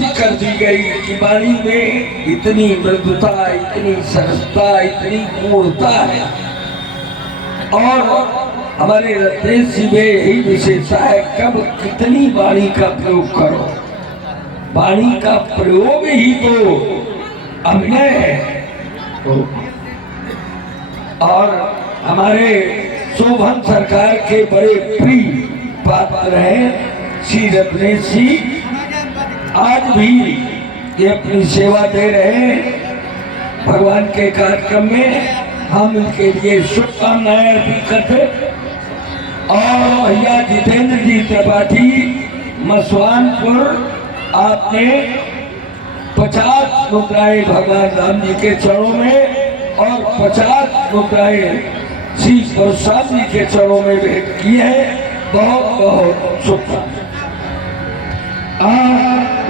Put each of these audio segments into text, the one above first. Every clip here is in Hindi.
सी कर दी गई कि वाणी में इतनी मृदुता, इतनी सरसता, इतनी पूर्णता है। और हमारे रत्नेश जी में यही विशेषता है, कब कितनी वाणी का प्रयोग करो। वाणी का प्रयोग ही तो अभिनय है। और हमारे शोभन सरकार के बड़े प्रिय पात्र हैं श्री रत्नेश जी। आज भी ये अपनी सेवा दे रहे हैं भगवान के कार्यक्रम में। हम इनके लिए शुभकामनाएं अर्पित करते। और भैया जितेंद्र जी त्रिपाठी मसवानपुर, आपने 50 मुद्राएं भगवान राम जी के चरणों में और 50 मुद्राएं श्री परशुराम जी के चरणों में भेंट की है। बहुत बहुत शुभकामनाएं।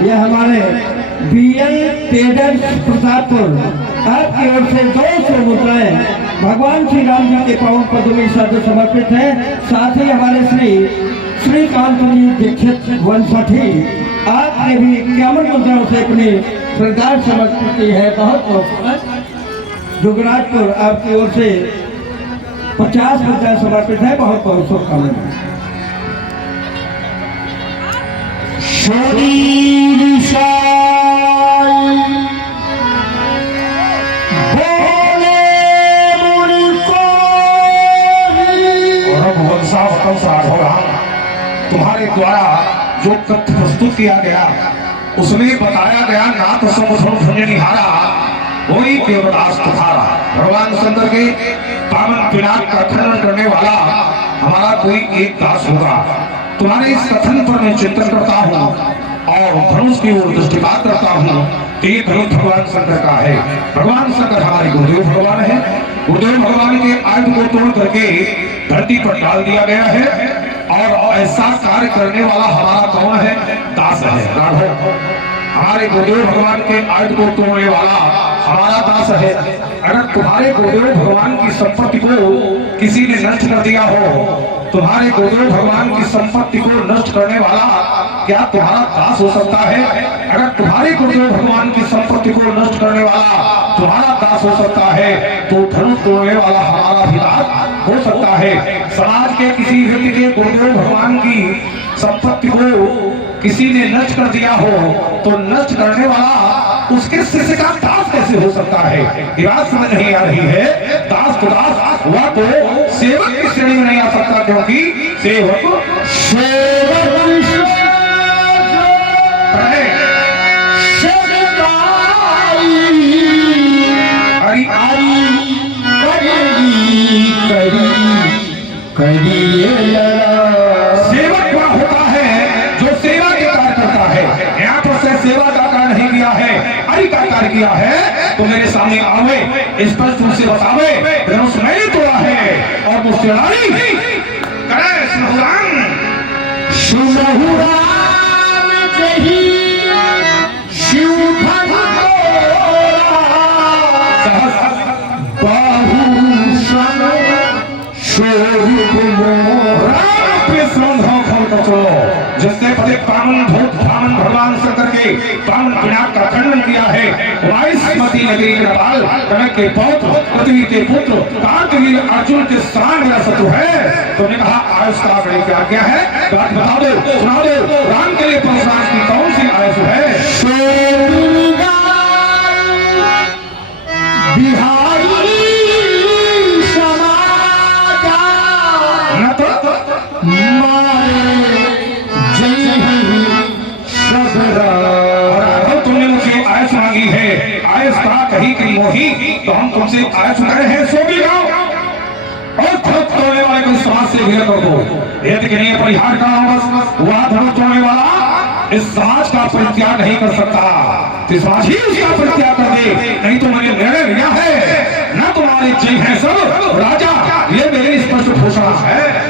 यह हमारे बीएल ट्रेडर्स प्रतापपुर आपकी ओर से 200 मुद्राएं भगवान श्री राम जी के पावन पदों में समर्पित है। साथ ही हमारे श्रीकांत जी दीक्षित वंशठी, आपने भी 51 मुद्राओं से अपनी श्रद्धा समर्पित की है। बहुत बहुत जुगराजपुर आपकी ओर से 50 मुद्रा समर्पित है। बहुत बहुत शुभकामनाएं। तुम्हारे द्वारा जो तथ्य प्रस्तुत किया गया उसमें बताया गया, नाथ समुद्र भंजनिहारा वही केवदास तुम्हारा। भगवान शंकर के पावन पिनाक का खनन करने वाला हमारा कोई एक दास होगा। तुम्हारे इस कथन पर मैं चिंतन करता हूँ और धनुष की ओर दृष्टिपात करता हूँ। ये धनुष भगवान शंकर का है। भगवान शंकर हमारे गुरुदेव भगवान है। गुरुदेव भगवान के आयुध को तोड़ करके धरती पर डाल दिया गया है। और ऐसा कार्य करने वाला हमारा कौन है? दास है, राघव। हमारे गुरुदेव भगवान के आयुध को तोड़ने वाला हमारा दास है। अगर तुम्हारे गुरुदेव भगवान की संपत्ति को किसी ने नष्ट कर दिया हो, तुम्हारे गुरुदेव भगवान की संपत्ति को नष्ट करने वाला क्या तुम्हारा दास हो सकता है? अगर तुम्हारे गुरुदेव भगवान की संपत्ति को नष्ट करने वाला तुम्हारा दास हो सकता है, तो धनुष तोड़ने वाला हमारा भी दास हो सकता है। समाज के किसी व्यक्ति के गुरुदेव भगवान की संपत्ति को किसी ने नष्ट कर दिया हो, तो नष्ट करने वाला उसके शिष्य का दास कैसे हो सकता है? ये बात समझ नहीं आ रही है। दास तो दास, वह तो सेवक की श्रेणी में नहीं आ सकता, क्योंकि सेवक सेवक वह होता है जो सेवा के कार्य करता है। यहाँ पर से सेवा का कार्य नहीं किया है, हरि का कार्य किया है। तो मेरे सामने आवे, स्पष्ट रूप से बतावे, धनुष मैंने तोड़ा है और मुझसे लड़ाई करे। जिसने पदे पावन भगवान शंकर के पावन पिनाक का खंडन किया है। वायुमती नगरी के बाल कनक के पौत्र, पृथ्वी के पुत्र, कार्तवीर अर्जुन के समान मेरा शत्रु है। तो ने कहा आयुष का आंकड़े क्या क्या है? बात बता दो, सुना दो। राम के लिए परशुराम की कौन सी आयुष है? बिहारी समाजा न तो तुमने मुझे आयस मांगी है, आयस कहा कही कहीं मोही, तो हम तुमसे आयस करे हैं, सो भी गाओ और धनुष तोड़ने वाले को समाज से भेद कर दो। यदि के लिए परिहार का वह धनुष तोड़ने वाला इस समाज का परित्याग नहीं कर सकता, तो समाज ही उसका परित्याग कर दे। नहीं तो मैंने निर्णय लिया है, न तुम्हारे जी है सब राजा, ये मेरी स्पष्ट घोषणा है।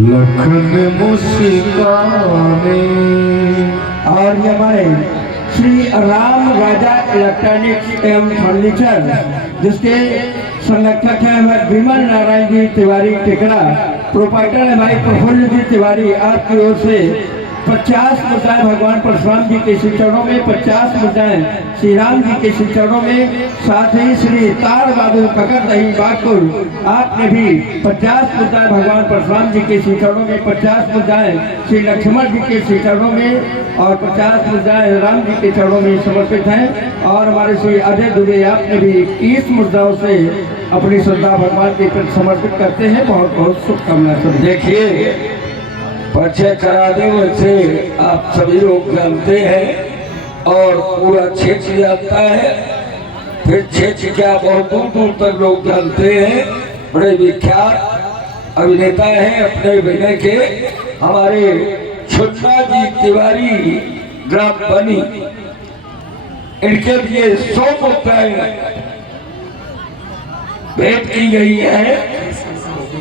लखन मुस्काने। और ये हमारे श्री राम राजा इलेक्ट्रॉनिक्स एवं फर्नीचर, जिसके संरक्षक हैं हमारे विमल नारायण जी तिवारी टिकरा, प्रोपाइटर है भाई प्रफुल्ल जी तिवारी। आपकी ओर से 50 मुद्राएं भगवान परशुराम जी के श्री चरणों में, 50 मुद्राएं श्री राम जी के श्री चरणों में, साथ ही श्री तार बाबू ककर दही बाकुल आपने भी 50 मुद्राएं भगवान परशुराम जी के श्री चरणों में, 50 मुद्राएं श्री लक्ष्मण जी के श्री चरणों में और 50 मुद्राएं राम जी के चरणों में समर्पित हैं। और हमारे श्री अजय दुबे आपने भी 21 मुद्राओं से अपनी श्रद्धा भगवान के प्रति समर्पित करते हैं। बहुत बहुत शुभकामनाएं। देखिए, परिचय करा दें, वैसे आप सभी लोग जानते हैं और पूरा क्षेत्र जानता है, फिर क्षेत्र क्या बहुत दूर दूर तक लोग जानते हैं। बड़े विख्यात अभिनेता हैं अपने अभिनय के, हमारे छुन्ना जी तिवारी ग्राम बनी, इनके लिए 100 मुद्राएं भेंट की गई है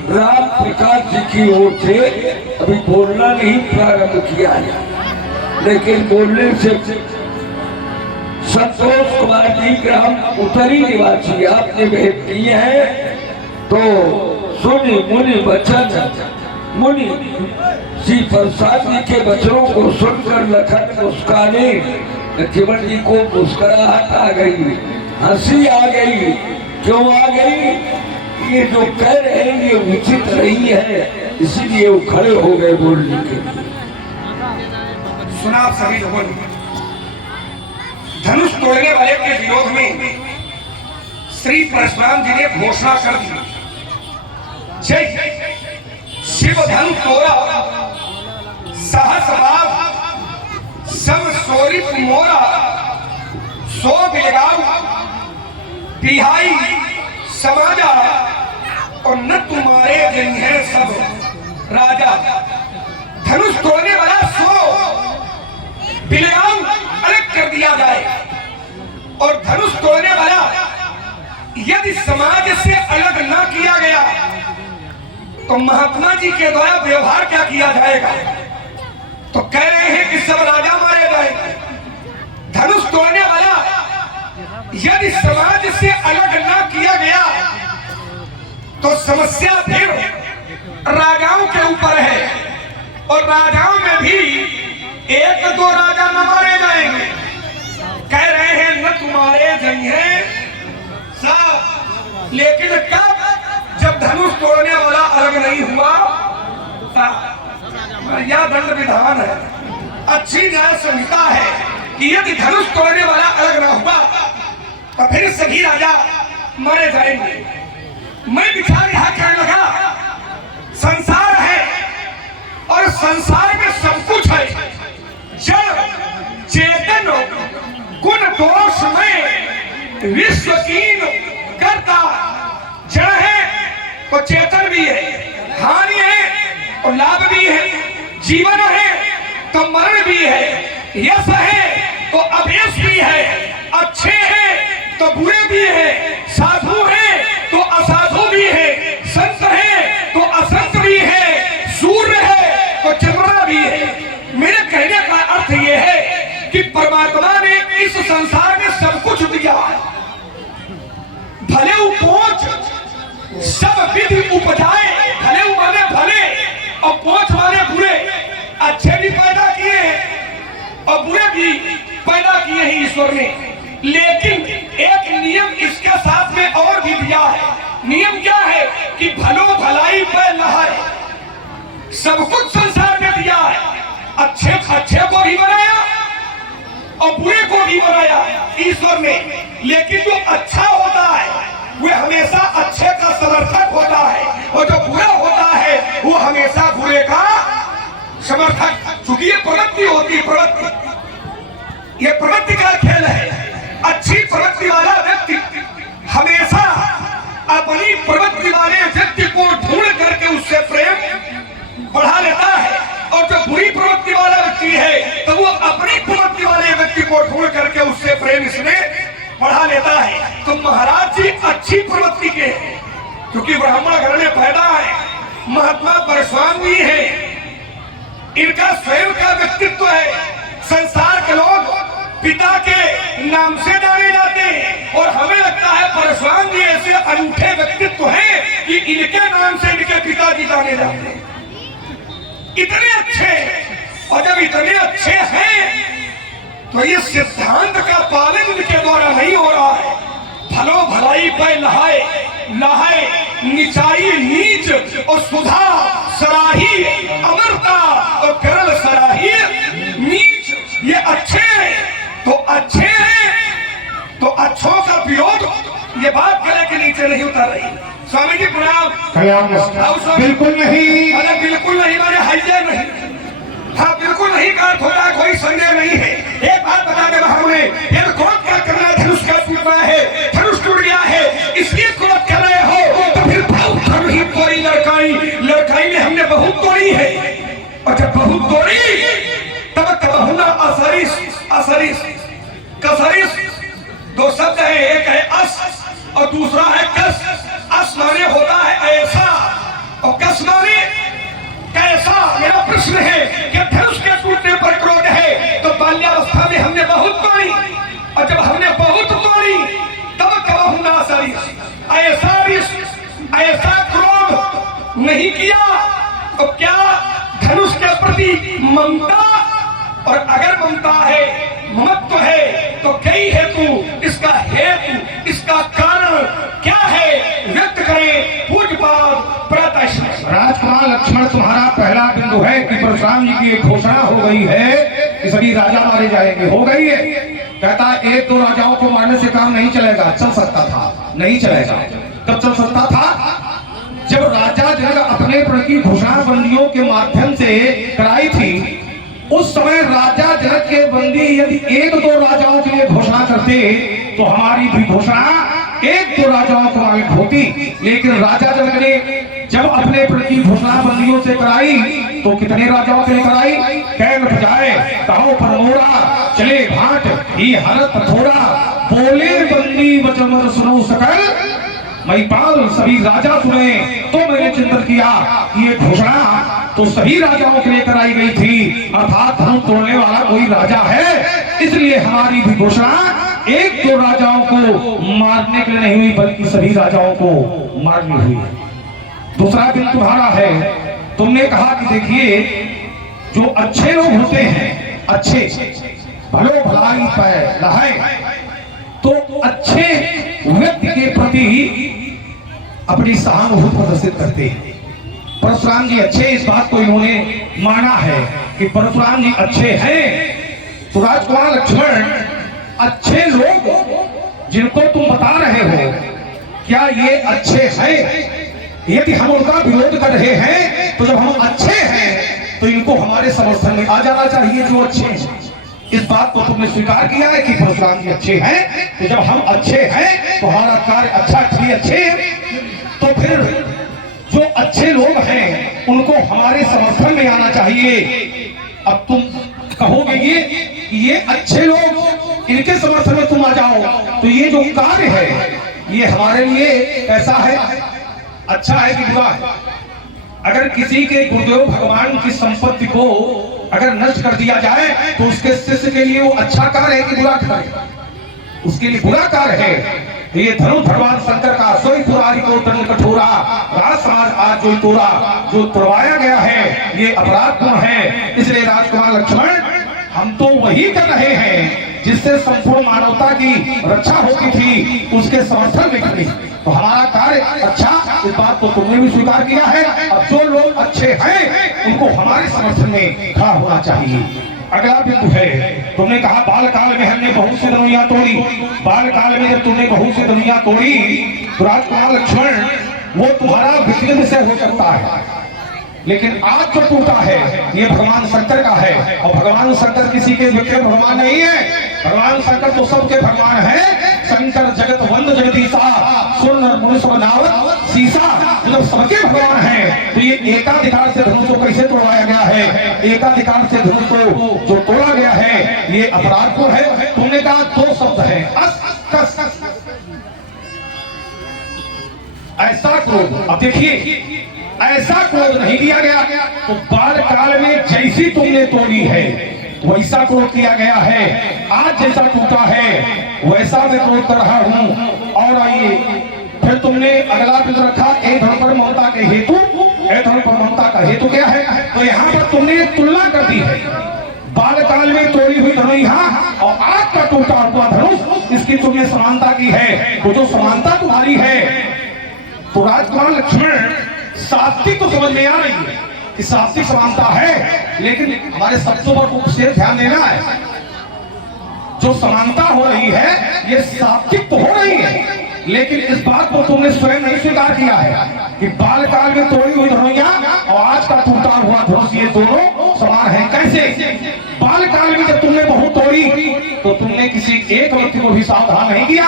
राम प्रकाश जी की ओर से। अभी बोलना नहीं प्रारंभ किया है, लेकिन बोलने से संतोष कुमार जी ग्राम उत्तरी निवासी आपने भेंट की है। तो सुनि मुनि वचन, मुनि श्री प्रसाद जी के वचनों को सुनकर लखन मुस्काने, लक्ष्मण जी को मुस्कुराहट आ गई, हंसी आ गई। क्यों आ गई? ये जो कह रहे हैं ये उचित नहीं है, इसीलिए वो खड़े हो गए बोलने के लिए। सुना आप सभी लोगों ने, धनुष तोड़ने वाले के विरोध में श्री परशुराम जी ने घोषणा कर दी, जय शिव धनु तोरा सहस बाप सब सोरिप मोरा सो बिलगाऊ बिहाई समाजा और न तुम्हारे दिन है सब राजा। धनुष तोड़ने वाला सो बिलगाऊ अलग कर दिया जाए, और धनुष तोड़ने वाला यदि समाज से अलग ना किया गया तो महात्मा जी के द्वारा व्यवहार क्या किया जाएगा? तो कह रहे हैं कि सब राजा मारे जाएंगे। धनुष तोड़ने वाला यदि समाज से अलग ना किया गया तो समस्या फिर राजाओं के ऊपर है, और राजाओं में भी 1-2 राजा न मारे जाएंगे। कह रहे हैं न तुम्हारे जंग है सब, लेकिन कब? जब धनुष तोड़ने वाला अलग नहीं हुआ। यह दंड विधान है, अच्छी न्याय संहिता है कि यदि धनुष तोड़ने वाला अलग ना हुआ तो फिर सभी राजा मारे जाएंगे। मैं विचार यह करने लगा, संसार है और संसार में सब कुछ है, जड़ चेतन गुण दोष में विश्व कीन करता। जड़ है तो चेतन भी है, हानि है और लाभ भी है, जीवन है तो मरण भी है, यश है तो अभ्यस भी है, अच्छे हैं तो बुरे भी है, साधु है तो असाधु भी है, संत है तो असंत भी है, सूर्य है तो चंद्रमा भी है। मेरे कहने का अर्थ यह है कि परमात्मा ने इस संसार में सब कुछ दिया, भले उपोच सब विधि उपजाए, भले माने भले और पोच माने बुरे, अच्छे भी पैदा किए और बुरे भी पैदा किए हैं ईश्वर ने। लेकिन एक नियम इसके साथ में और भी दिया है। नियम क्या है? कि भलो भलाई पे लहाए। सब कुछ संसार में दिया है, अच्छे को भी बनाया और बुरे को भी बनाया ईश्वर ने। लेकिन जो अच्छा होता है वह हमेशा अच्छे का समर्थक होता है, और जो बुरा होता है वो हमेशा बुरे का समर्थक। चूंकि ये प्रवृत्ति होती है, प्रवृत्ति, ये प्रवृत्ति का खेल है। अच्छी प्रवृत्ति वाला व्यक्ति हमेशा अपनी प्रवृत्ति वाले व्यक्ति को ढूंढ करके उससे प्रेम बढ़ा लेता है, और जो बुरी प्रवृत्ति वाला व्यक्ति है तो वो अपनी प्रवृत्ति वाले व्यक्ति को ढूंढ करके उससे प्रेम इसमें बढ़ा लेता है। तो महाराज जी अच्छी प्रवृत्ति के, क्योंकि ब्राह्मण घर में पैदा है, महात्मा परशुराम जी है, इनका स्वयं का व्यक्तित्व है। संसार के लोग पिता के नाम से जाने जाते हैं और हमें लगता है परशुराम जी ऐसे अनूठे व्यक्तित्व हैं कि इनके नाम से इनके पिताजी जाने जाते हैं। इतने अच्छे, और जब इतने अच्छे हैं तो ये सिद्धांत का पालन इनके द्वारा नहीं हो रहा है। भलो भलाई पे लहाए लहाए, निचाई नीच और सुधा सराही, अमरता और करल सराही नीच। ये अच्छे हैं तो अच्छे हैं तो अच्छों का विरोध, ये बात गले के नीचे नहीं उतर रही। स्वामी जी प्रणाम। बिल्कुल नहीं, अरे बिल्कुल नहीं, मैंने हाइजे नहीं, हाँ बिल्कुल नहीं कहा, थोड़ा कोई संदेह नहीं है। एक बात बता दे हमने, ये कौन क्या करना है, धनुष क्या टूटना है, धनुष टूट गया है, इसलिए क्रोध कर रहे हो तो फिर बहुत ही तोड़ी लड़काई, लड़काई में हमने बहुत तोड़ी है, और जब बहुत तोड़ी तब कबहुना असरिस, असरिस कसरिस, दो शब्द है, एक है अस और दूसरा है कस। अस माने होता है ऐसा और कस माने कैसा। मेरा प्रश्न है कि धनुष के टूटने पर क्रोध है तो बाल्यावस्था में हमने बहुत तोड़ी, और जब हमने बहुत तोड़ी तब कबहुना असरिस, ऐसा रिस, ऐसा क्रोध नहीं किया। तो क्या धनुष के प्रति ममता, और अगर ममता है, ममत्व है तो कई हेतु, इसका हेतु, इसका कारण क्या है, व्यक्त करें पूज्यपाद प्रातः। राजकुमार लक्ष्मण, तुम्हारा पहला बिंदु है कि परशुराम जी की एक घोषणा हो गई है कि सभी राजा मारे जाएंगे। हो गई है, कहता एक दो राजाओं को मारने से काम नहीं चलेगा। चल सकता था, नहीं चलेगा। कब चल सकता था? जब राजा जनक अपने प्रति घोषणा बंदियों के माध्यम से कराई थी, उस समय राजा जनक के बंदी यदि एक दो राजाओं के लिए घोषणा करते तो हमारी भी घोषणा एक दो राजाओं को मालिक होती। लेकिन राजा जनक ने जब अपने प्रति घोषणा बंदियों से कराई तो कितने राजाओं के लिए कराई? कैन बजाए कहो परमोरा, चले भाट ही हरत थोड़ा, बोले बंदी वचन सुनो सकल, महिपाल सभी राजा सुने। तो मैंने चिंतन किया ये घोषणा तो सभी राजाओं के लिए कराई गई थी, अर्थात धनुष तोड़ने वाला कोई राजा है, इसलिए हमारी भी घोषणा एक दो राजाओं को मारने के लिए नहीं हुई बल्कि सभी राजाओं को मारनी हुई। दूसरा दिन तुम्हारा है, तुमने कहा कि देखिए जो अच्छे लोग होते हैं, अच्छे भलो भलाई पे लहाए, तो अच्छे व्यक्ति के प्रति अपनी सहानुभूति प्रदर्शित करते हैं। परशुराम जी अच्छे, इस बात को इन्होंने माना है कि परशुराम जी अच्छे हैं। तो राजकुमार लक्ष्मण, अच्छे लोग जिनको तुम बता रहे हो, क्या ये अच्छे हैं? यदि हम उनका विरोध कर रहे हैं तो जब हम अच्छे हैं तो इनको हमारे समर्थन में आ जाना चाहिए जो अच्छे हैं। इस बात को तुमने स्वीकार किया है कि परशुराम जी अच्छे हैं, तो जब हम अच्छे हैं तो हमारा कार्य अच्छा, इसलिए अच्छे हैं। तो फिर जो अच्छे लोग हैं उनको हमारे समर्थन में आना चाहिए। अब तुम कहोगे ये अच्छे लोग, इनके समर्थन में तुम आ जाओ, तो ये जो कार्य है ये हमारे लिए कैसा है, अच्छा है कि बुरा है? अगर किसी के गुरुदेव भगवान की संपत्ति को अगर नष्ट कर दिया जाए तो उसके शिष्य के लिए वो अच्छा कार्य है कि बुरा कार्य? उसके लिए बुरा कार्य है। ये धनु भगवान शंकर का सोई पुरारी को दंड कठोरा, राज समाज आज जो तोड़ा, जो तोड़वाया गया है ये अपराधपूर्ण है। इसलिए राजकुमार लक्ष्मण, हम तो वही कर रहे हैं जिससे संपूर्ण मानवता की रक्षा होती थी, उसके समर्थन में खड़ी। तो हमारा कार्य अच्छा, इस बात को तुमने भी स्वीकार किया है। अब जो लोग अच्छे हैं उनको हमारे समर्थन में खड़ा होना चाहिए। अगला बिंदु है, तुमने कहा बाल काल में हमने बहुत सी दुनिया तोड़ी। बाल काल में जब तुमने बहुत सी दुनिया तोड़ी तो राजकुमार लक्ष्मण, वो तुम्हारा व्यक्तिगत विषय हो सकता है, लेकिन आज जो टूटा है ये भगवान शंकर का है। और भगवान शंकर किसी के व्यक्तिगत भगवान नहीं है, भगवान शंकर तो सबके भगवान है। शंकर जगत वंद जगदीशा, सुन मनुष्य बनावत सीसा, जब सबके भगवान हैं तो ये एकाधिकार से धनुष को कैसे तोड़वाया गया है? एकाधिकार से धनुष को जो तोड़ा गया है ये अपराध को है। तुमने कहा दो शब्द है, अस कस, ऐसा क्रोध। अब देखिए ऐसा क्रोध नहीं किया गया। तो बाल काल में जैसी तुमने तोड़ी है वैसा क्रोध किया गया है। आज जैसा टूटा है वैसा मैं क्रोध कर रहा हूँ। और आइए फिर तुमने अगला बिंदु रखा, एक धर्म पर ममता के हेतु। एक धर्म पर ममता का हेतु क्या है? तो यहाँ पर तुमने तुलना कर दी है, बालकाल में तोड़ी हुई धनुष और आज का टूटा हुआ धनुष, इसकी तुमने समानता की है। वो जो समानता तुम्हारी है, तो राजकुमार लक्ष्मण सात्विक तो समझ में आ रही है कि सात्विक समानता है, लेकिन हमारे शब्दों पर विशेष ध्यान देना है। जो समानता हो रही है ये सात्विक तो हो रही है, लेकिन इस बात को तुमने स्वयं नहीं स्वीकार किया है कि बालकाल में तोड़ी हुई धनुइया और आज का टूटा हुआ धनुष ये दोनों समान है। कैसे? बालकाल में जब तुमने बहुत तोड़ी तो तुमने किसी एक व्यक्ति को भी सावधान नहीं किया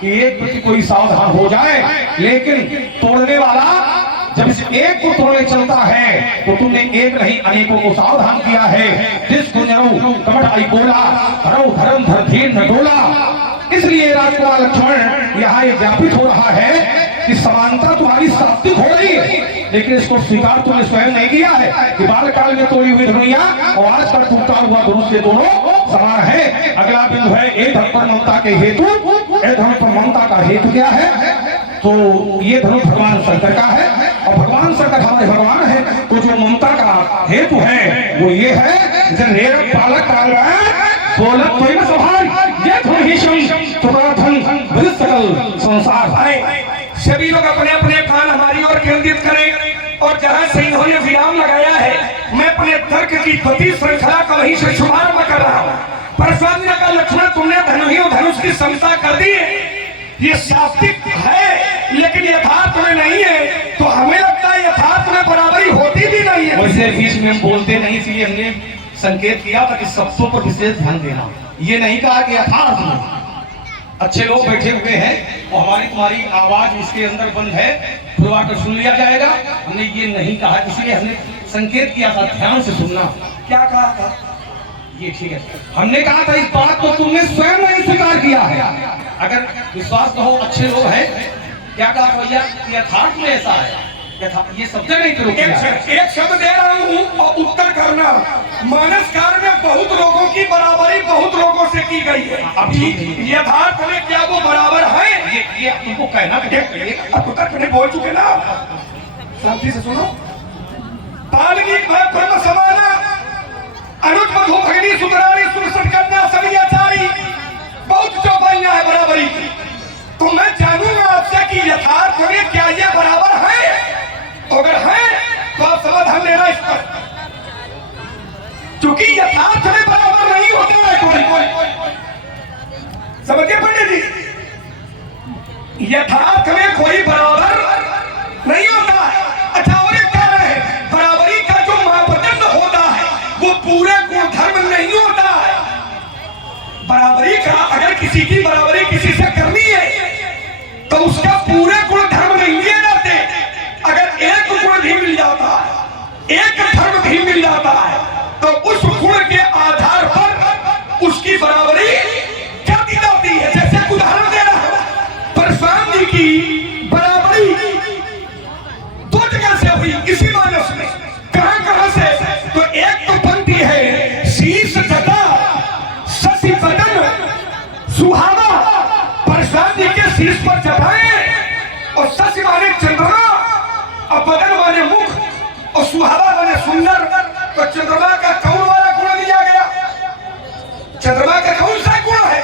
कि एक व्यक्ति कोई सावधान हो जाए, लेकिन तोड़ने वाला जब इस एक को तोड़ने चलता है तो तुमने एक नहीं अनेकों को सावधान किया है। जिस गुंजरू कमट आई बोला, धरो धर्म धर धीर न डोला। इसलिए राजकुमार लक्ष्मण यहाँ ये ज्ञापित हो रहा है कि समानता तुम्हारी सात्विक हो रही है, लेकिन इसको स्वीकार तुमने स्वयं नहीं किया है कि बालकाल में तोड़ी हुई धनुइया और आज का टूटा हुआ धनुष ये दोनों समान है। अगला बिंदु है एक धर्म पर ममता के हेतु। एक धर्म पर ममता का हेतु क्या है? तो ये धनुष भगवान शंकर का है और भगवान शंकर हमारे भगवान है। तो जो ममता का हेतु है वो ये है, बालक काल बोलत कोई न सभाई, ये संसार है। सभी लोग अपने अपने कान हमारी ओर केंद्रित करें और जहां से इन्होंने विराम लगाया है, मैं अपने तर्क की द्वितीय श्रृंखला का वहीं से शुभारंभ कर रहा हूँ। परशुराम ने कहा लक्ष्मण तुमने धनुष की समता कर दी है, ये सात्विक है लेकिन यथार्थ में नहीं है। तो हमें लगता है यथार्थ में बराबरी होती भी नहीं है। वैसे बीच में बोलते नहीं, इसलिए हमने संकेत किया था कि शब्दों पर विशेष ध्यान देना। ये नहीं कहा कि यथार्थ में। अच्छे लोग बैठे हुए हैं और हमारी तुम्हारी आवाज इसके अंदर बंद है, फिर आकर सुन लिया जाएगा। हमने ये नहीं कहा, इसलिए हमने संकेत किया था ध्यान से सुनना। क्या कहा था? ये ठीक है, हमने कहा था इस बात को तुमने स्वयं नहीं स्वीकार किया है। अगर विश्वास कहो अच्छे लोग हैं, क्या कहा भैया यथार्थ में ऐसा है, ये शब्द नहीं करो। एक शब्द दे रहा हूँ और उत्तर करना। मानस काल में बहुत लोगों की बराबरी बहुत लोगों से की गई है। अब यथार्थ में क्या वो बराबर है? ये तुमको कहना अब तक मैंने बोल चुके ना, शांति से सुनो। पालगी ब्रह्म समाना अनुज मधु भगनी सुतरारी सुरसट कन्या सभी आचारी, बहुत चौपाइयां है बराबरी की। तो मैं जानूंगा आपसे कि यथार्थ में क्या ये बराबर है? अगर है तो आप समाधान लेना इस पर, क्योंकि यथार्थ में बराबर नहीं होता है कोई। समझिए पंडित जी, यथार्थ में कोई बराबर नहीं होता है। अच्छा, और एक कारण है, बराबरी का जो मापदंड होता है वो पूरे गुणधर्म नहीं होता है। बराबरी का अगर किसी की बराबरी किसी से करनी है तो उसका पूरे गुणधर्म नहीं लिए जाते। अगर एक गुण भी मिल जाता है, एक धर्म भी मिल जाता है, तो उस गुण के आधार पर उसकी बराबरी कर दी जाती है। जैसे उदाहरण दे रहा हूं, परशुराम जी की बराबरी दो जगह से हुई इसी मानस में। कहां से? तो एक तो पंक्ति है, शीश जटा शशि बदन सुहावा। परशुराम जी के शीश पर जटाएं और शशि माने चंद्रमा और बदन माने मुख और सुहावा माने सुंदर। तो चंद्रमा का कौन वाला गुण लिया गया? चंद्रमा का कौन सा गुण है?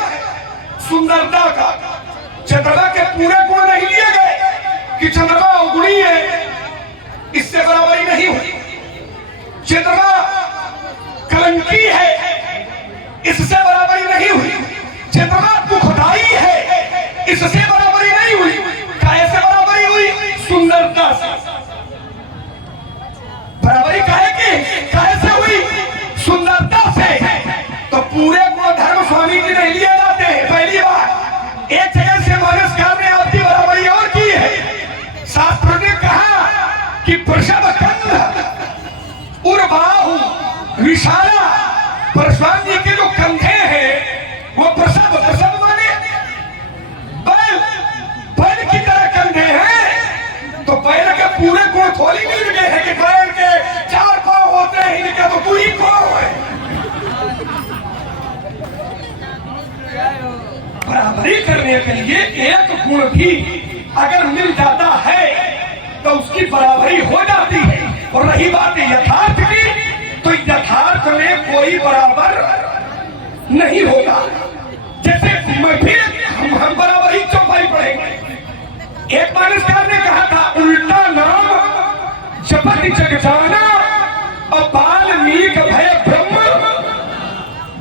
सुंदरता का। चंद्रमा के पूरे गुण नहीं लिए गए कि चंद्रमा अवगुणी है, इससे बराबरी नहीं हुई। चंद्रमा कलंकी है, इससे बराबरी नहीं हुई। चंद्रमा दुखदाई है, इससे बराबरी नहीं हुई। कैसे बराबरी हुई? सुंदरता से। बराबरी काहे की? कैसे हुई? सुंदरता से। तो पूरे गुण धर्म स्वामी जी नहीं लिए जाते हैं। पहली बात, एक जगह से मानस काल में आपकी बराबरी और की है। शास्त्र ने कहा कि प्रसव कंध उर्बाहु विशाला। परशुराम जी के जो कंधे हैं वो प्रसव माने बैल की तरह कंधे हैं। तो बैल के पूरे गुण थोड़ी मिल गए हैं कि बैल के 4 पांव होते हैं, इनके तो 2 ही पांव है। देखने के लिए एक गुण भी अगर मिल जाता है तो उसकी बराबरी हो जाती है। और रही बात यथार्थ की, तो यथार्थ में कोई बराबर नहीं होगा। जैसे मैं भी हम बराबर ही चौपाई पढ़ेंगे। एक मानसकार ने कहा था, उल्टा नाम जपत जग जाना और वाल्मीकि भय ब्रह्म,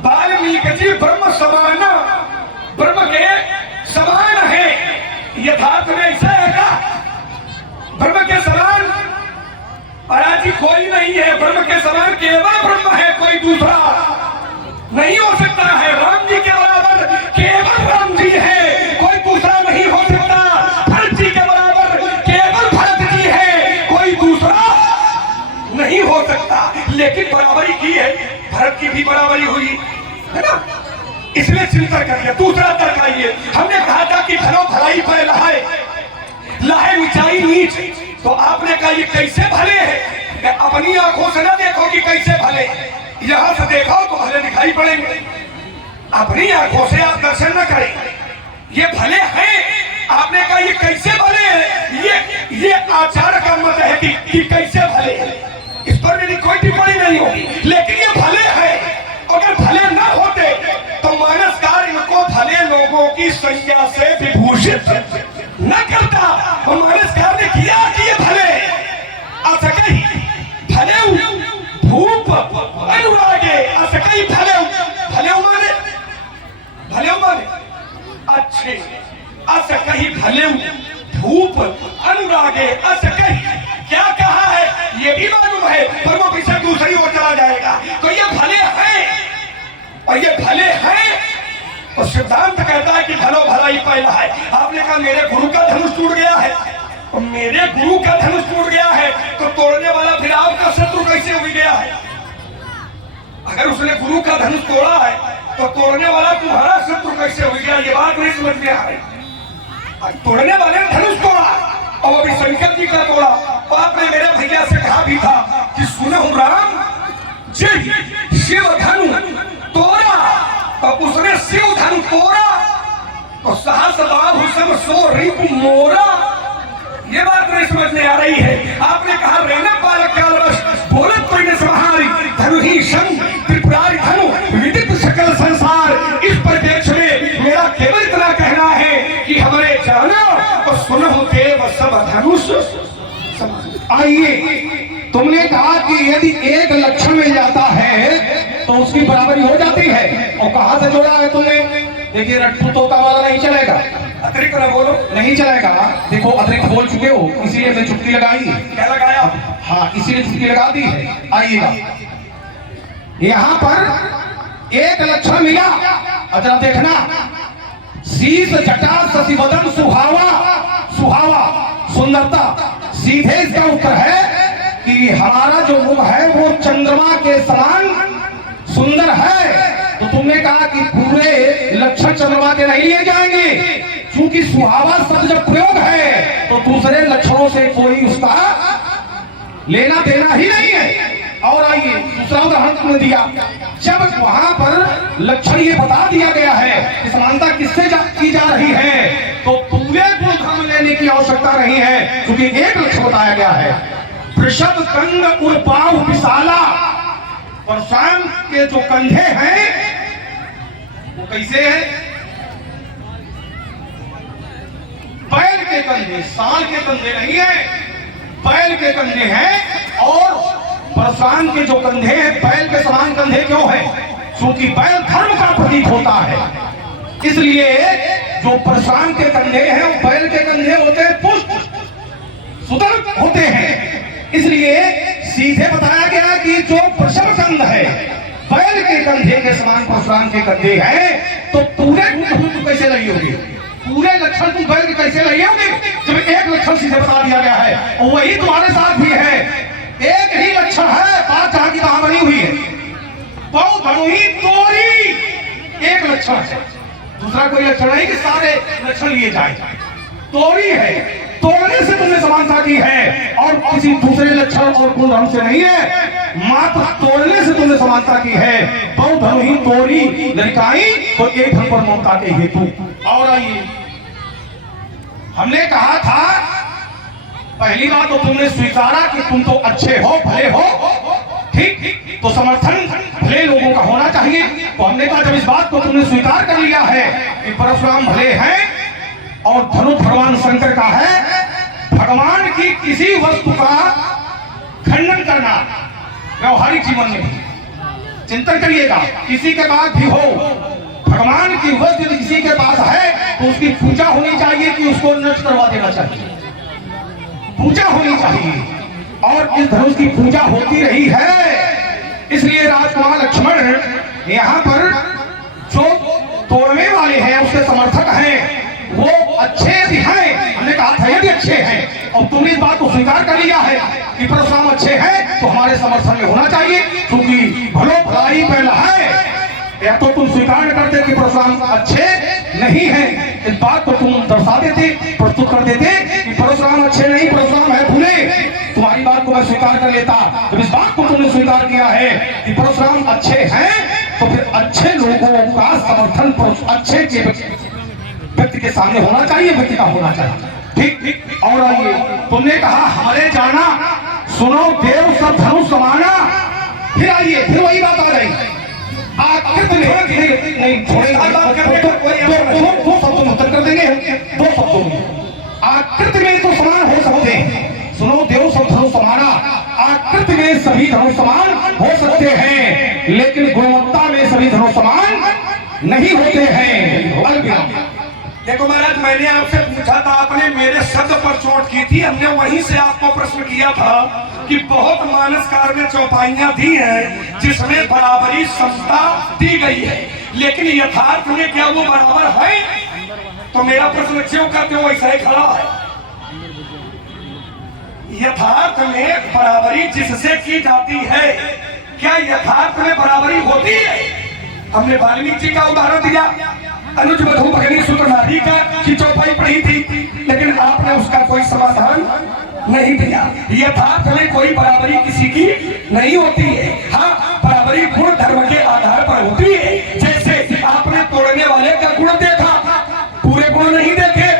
वाल्मीकि जी ब्रह्म समाना, ब्रह्म के समान है। यथार्थ में ऐसा है क्या? ब्रह्म के समान महाराज जी कोई नहीं है। ब्रह्म के समान केवल ब्रह्म है, कोई दूसरा नहीं हो सकता है। राम जी के बराबर केवल राम जी है, कोई दूसरा नहीं हो सकता। भरत जी के बराबर केवल भरत जी है, कोई दूसरा नहीं हो सकता। लेकिन बराबरी की है, भरत की भी बराबरी हुई है ना, इसलिए चिंता करिए। दूसरा तर्क आइए, हमने कहा था कि भलो भलाई पर लहाए, लाहे ऊंचाई नीच, तो आपने कहा ये कैसे भले है? अपनी आंखों से ना देखो कि कैसे भले, यहां से देखो तो भले दिखाई पड़ेंगे। अपनी आंखों से आप दर्शन न करें, ये भले हैं। आपने कहा ये कैसे भले है? ये आचार का मत है कि कैसे भले है, इस पर मेरी कोई टिप्पणी नहीं होगी। लेकिन ये भले है, अगर भले न होते तो मानसकार इनको भले लोगों की संज्ञा से विभूषित न करता। और मानसकार ने किया कि ये भले असकई भले भूप अनुरागे, असकई भले माने अच्छे, असकई भले भूप अनुरागे, असकई क्या कहा है ये भी मालूम है, पर वो पीछे दूसरी ओर चला जाएगा। तो ये भले हैं, और ये भले हैं तो सिद्धांत कहता है कि भलो भलाई पहला है। आपने कहा मेरे गुरु का धनुष टूट गया है, तो मेरे गुरु का धनुष टूट गया है तो तोड़ने वाला फिर आपका शत्रु कैसे हो गया है? अगर उसने गुरु का धनुष तोड़ा है तो तोड़ने वाला तुम्हारा शत्रु कैसे हो गया? ये बात नहीं समझ में आ रही। तोड़ने वाले ने धनुष तोड़ा और वो भी शंकर जी का तोड़ा। तो आपने मेरे भैया से कहा भी था कि सुनो राम जी शिव धनु तोड़ा, तो उसने शिव धनु तोड़ा तो सहस बाहु सम सो रिपु मोरा। ये बात नहीं समझ में आ रही है। आपने कहा रहने बालक कालवश बोलत कोई ने समाहारी, धनु ही संग त्रिपुरारी धनु विदित सकल संसार। इस परिप्रेक्ष्य में मेरा केवल इतना कहना है कि हमारे जाना और सुनो देव सब धनुष। आइए, तुमने कहा कि यदि एक लक्षण मिल जाता है तो उसकी बराबरी हो जाती है। और कहां से जोड़ा है तुमने? देखिए रट्टू तोता वाला नहीं चलेगा, अतिरिक्त ना बोलो, नहीं चलेगा। देखो अतिरिक्त बोल चुके हो, इसीलिए मैं चुटकी लगाई। क्या लगाया? हाँ, इसीलिए चुटकी लगा दी है। आइएगा, यहाँ पर एक लक्षण मिला, जरा देखना, शीश जटा शशिवदन सुहावा, सुहावा सुंदरता। सीधे इसका उत्तर है कि हमारा जो मुख है वो चंद्रमा के समान सुंदर है। तो तुमने कहा कि पूरे लक्षण चंद्रमा के नहीं लिए जाएंगे, क्योंकि सुहावा शब्द जब प्रयोग है तो दूसरे लक्षणों से कोई उसका लेना देना ही नहीं है। और आइए दूसरा उदाहरण तुमने दिया, जब वहां पर लक्षण ये बता दिया गया है कि समानता किससे की जा रही है, तो पूरे गुणधर्म लेने की आवश्यकता नहीं है, क्योंकि एक लक्षण बताया गया है। वृषभ कंध उर्पाव विशाला, परशुराम के जो कंधे हैं वो कैसे है? बैल के कंधे, साल के कंधे नहीं है, बैल के कंधे हैं। और परशुराम के जो कंधे हैं बैल के समान कंधे क्यों है? क्योंकि बैल धर्म का प्रतीक होता है, इसलिए जो परशुराम के कंधे हैं वो बैल के कंधे होते हैं, पुष्ट सुदर्भ होते हैं। इसलिए सीधे बताया गया कि जो वृषभ कंध है बैल के कंधे के समान परशुराम के कंधे हैं, तो पूरे तुम कैसे लगी होगी? पूरे लक्षण तुम बैल के कैसे लगी होगी जब एक लक्षण सीधे बता दिया गया है? और वही तुम्हारे साथ भी है, एक ही लक्षण है, बात जहां की वहां बनी हुई है। बहु धनुही तोरी एक लक्षण है, दूसरा कोई लक्षण नहीं कि सारे लक्षण लिए जाए। तोरी है, तोड़ने से तुमने समानता की है और किसी दूसरे लक्षण और गुण धर्म से नहीं है। मात्र तोड़ने से तुमने समानता की है। बहु धनु ही तोड़ी लड़काई तो एक धन पर ममता के हेतु। और आइए, हमने कहा था पहली बात तो तुमने स्वीकारा कि तुम तो अच्छे हो, भले हो, ठीक, तो समर्थन भले लोगों का होना चाहिए। तो हमने कहा जब इस बात को तुमने स्वीकार कर लिया है कि परशुराम भले हैं और धनुष भगवान शंकर का है, भगवान की किसी वस्तु का खंडन करना व्यवहारिक जीवन में भी चिंतन करिएगा। किसी के पास भी हो भगवान की वस्तु यदि किसी के पास है तो उसकी पूजा होनी चाहिए कि उसको नष्ट करवा देना चाहिए, पूजा होनी चाहिए। और इस धनुष की पूजा होती रही है। इसलिए राजकुमार लक्ष्मण यहाँ पर जो तोड़ने वाले हैं उसके समर्थक हैं, वो अच्छे भी हैं। हमने कहा था यदि अच्छे हैं और तुमने इस बात को स्वीकार कर लिया है कि परशुराम अच्छे हैं तो हमारे समर्थन में होना चाहिए, क्योंकि भलो भलाई पहला है। या तो तुम स्वीकार करते कि परशुराम अच्छे नहीं हैं, इस बात को तुम दर्शा देते, प्रस्तुत कर देते कि परशुराम अच्छे नहीं, परशुराम है भूले, तुम्हारी बात को मैं स्वीकार कर लेता। जब इस बात को तुमने स्वीकार किया है कि परशुराम अच्छे हैं तो फिर अच्छे लोगों का समर्थन अच्छे के व्यक्ति के सामने होना चाहिए, व्यक्ति का होना चाहिए, ठीक। और आइए, तुमने कहा हमारे जाना सुनो देव सब धनुष समाना। फिर आइए, फिर वही बात आ गई, आकृत नहीं छोड़ेंगे, दो शब्दों में उत्तर कर देंगे, दो शब्दों में। आकृत में तो समान हो सकते हैं, सुनो देव सब धनुष समाना, आकृत में सभी धनुष समान हो सकते हैं, लेकिन गुणवत्ता में सभी धनुष समान नहीं होते हैं। देखो महाराज, मैंने आपसे पूछा था, आपने मेरे शब्द पर चोट की थी। हमने वहीं से आपको प्रश्न किया था कि बहुत मानसकार में चौपाइयां दी हैं जिसमें बराबरी समता दी गई है, लेकिन यथार्थ में क्या वो बराबर है? तो मेरा प्रश्न क्यों करते हो वैसा ही खड़ा है। यथार्थ में बराबरी जिससे की जाती है, क्या यथार्थ में बराबरी होती है? हमने वाल्मीकि जी का उदाहरण दिया, अनुज वधू भगनी सूत्र नारी का की चौपाई पढ़ी थी, लेकिन आपने उसका कोई समाधान नहीं दिया। यथार्थ में कोई बराबरी किसी की नहीं होती है। हाँ, बराबरी गुण धर्म के आधार पर होती है। जैसे आपने तोड़ने वाले का गुण देखा, पूरे गुण नहीं देखे,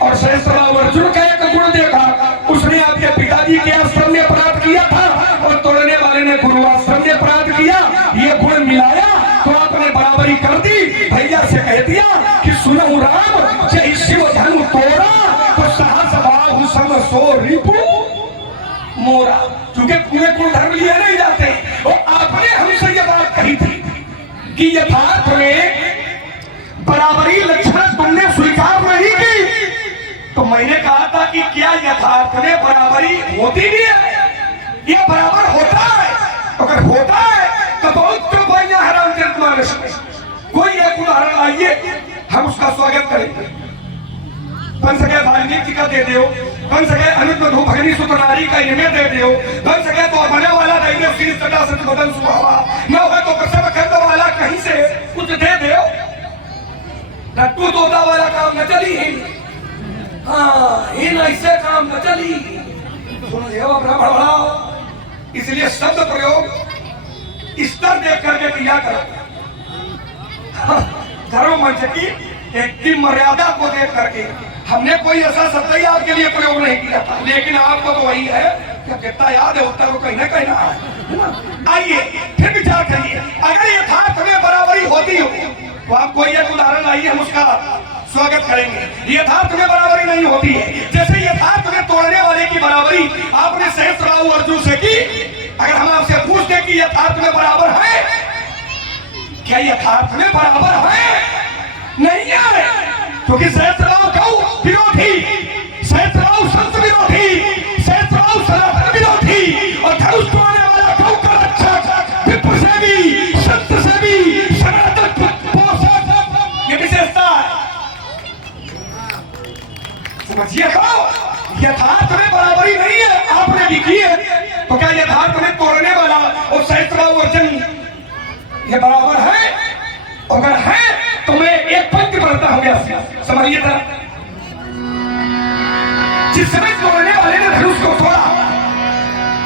और सहस्त्रबाहु अर्जुन का एक गुण देखा, उसने आपके पिताजी के आश्रम में अपराध किया था और तोड़ने वाले ने गुरु आश्रम में अपराध किया, ये गुण मिलाया तो आपने बराबरी कर दी। भैया से कह दिया कि सुनो राम जय शिव धनु तोड़ा तो सहस बाहु सम सो रिपु मोरा, क्योंकि पूरे गुण धर्म लिए नहीं जाते। और आपने हमसे ये बात कही थी कि यथार्थ में बराबरी लक्षण तुमने स्वीकार नहीं की, तो मैंने कहा था कि क्या यथार्थ में बराबरी होती नहीं है? ये बराबर होता है। अगर होता है तो बहुत चौपाइयां है रामचरितमानस में। कोई एक उदाहरण आइए, हम उसका स्वागत करेंगे। बन सके वाल्मीकि का दे दो, बन सके अनुज वधू भगनी सूत्र नारी का इनमें दे दो, बन सके तो बने वाला दे दो, शीर्ष तटा सच बदन सुहावा, न हो तो प्रसव खंड वाला कहीं से कुछ दे दो। लट्टू तोता वाला काम न चली, हाँ इन ऐसे काम न चली, सुन लियो अपना बड़बड़ाओ। इसलिए शब्द प्रयोग स्तर देख करके किया करो। धर्म मंच की मर्यादा को देख करके हमने कोई ऐसा शब्द ही आपके लिए प्रयोग नहीं किया था, लेकिन आपको तो वही है कि कितना याद है उत्तर को कहीं ना कहीं ना। आइए फिर विचार करिए, अगर यथार्थ में बराबरी होती हो तो आप कोई एक उदाहरण आइए, हम उसका स्वागत करेंगे। यथार्थ में बराबरी नहीं होती है, जैसे यथार्थ में तोड़ने वाले की बराबरी आपने सहस्त्रबाहु अर्जुन से की। अगर हम आपसे पूछते कि यथार्थ में बराबर है, क्या यथार्थ में बराबर है? नहीं है, क्योंकि सहस्त्रबाहु कौ विरोधी, सहस्त्रबाहु संत विरोधी, सहस्त्रबाहु सनातन विरोधी, और धनुष तोड़ने वाला कौ का रक्षक, विप्र से भी, संत से भी, सनातन पोषक, ये विशेषता है। समझिए, यथार्थ में बराबरी नहीं है, आपने भी की है, तो क्या यथार्थ में तोड़ने वाला और सहस्त्रबाहु अर्जुन ये बराबर है? अगर है तो मैं एक पंक्ति पढ़ता हूं, समझिएगा। जिस समय तोड़ने वाले ने धनुष को तोड़ा,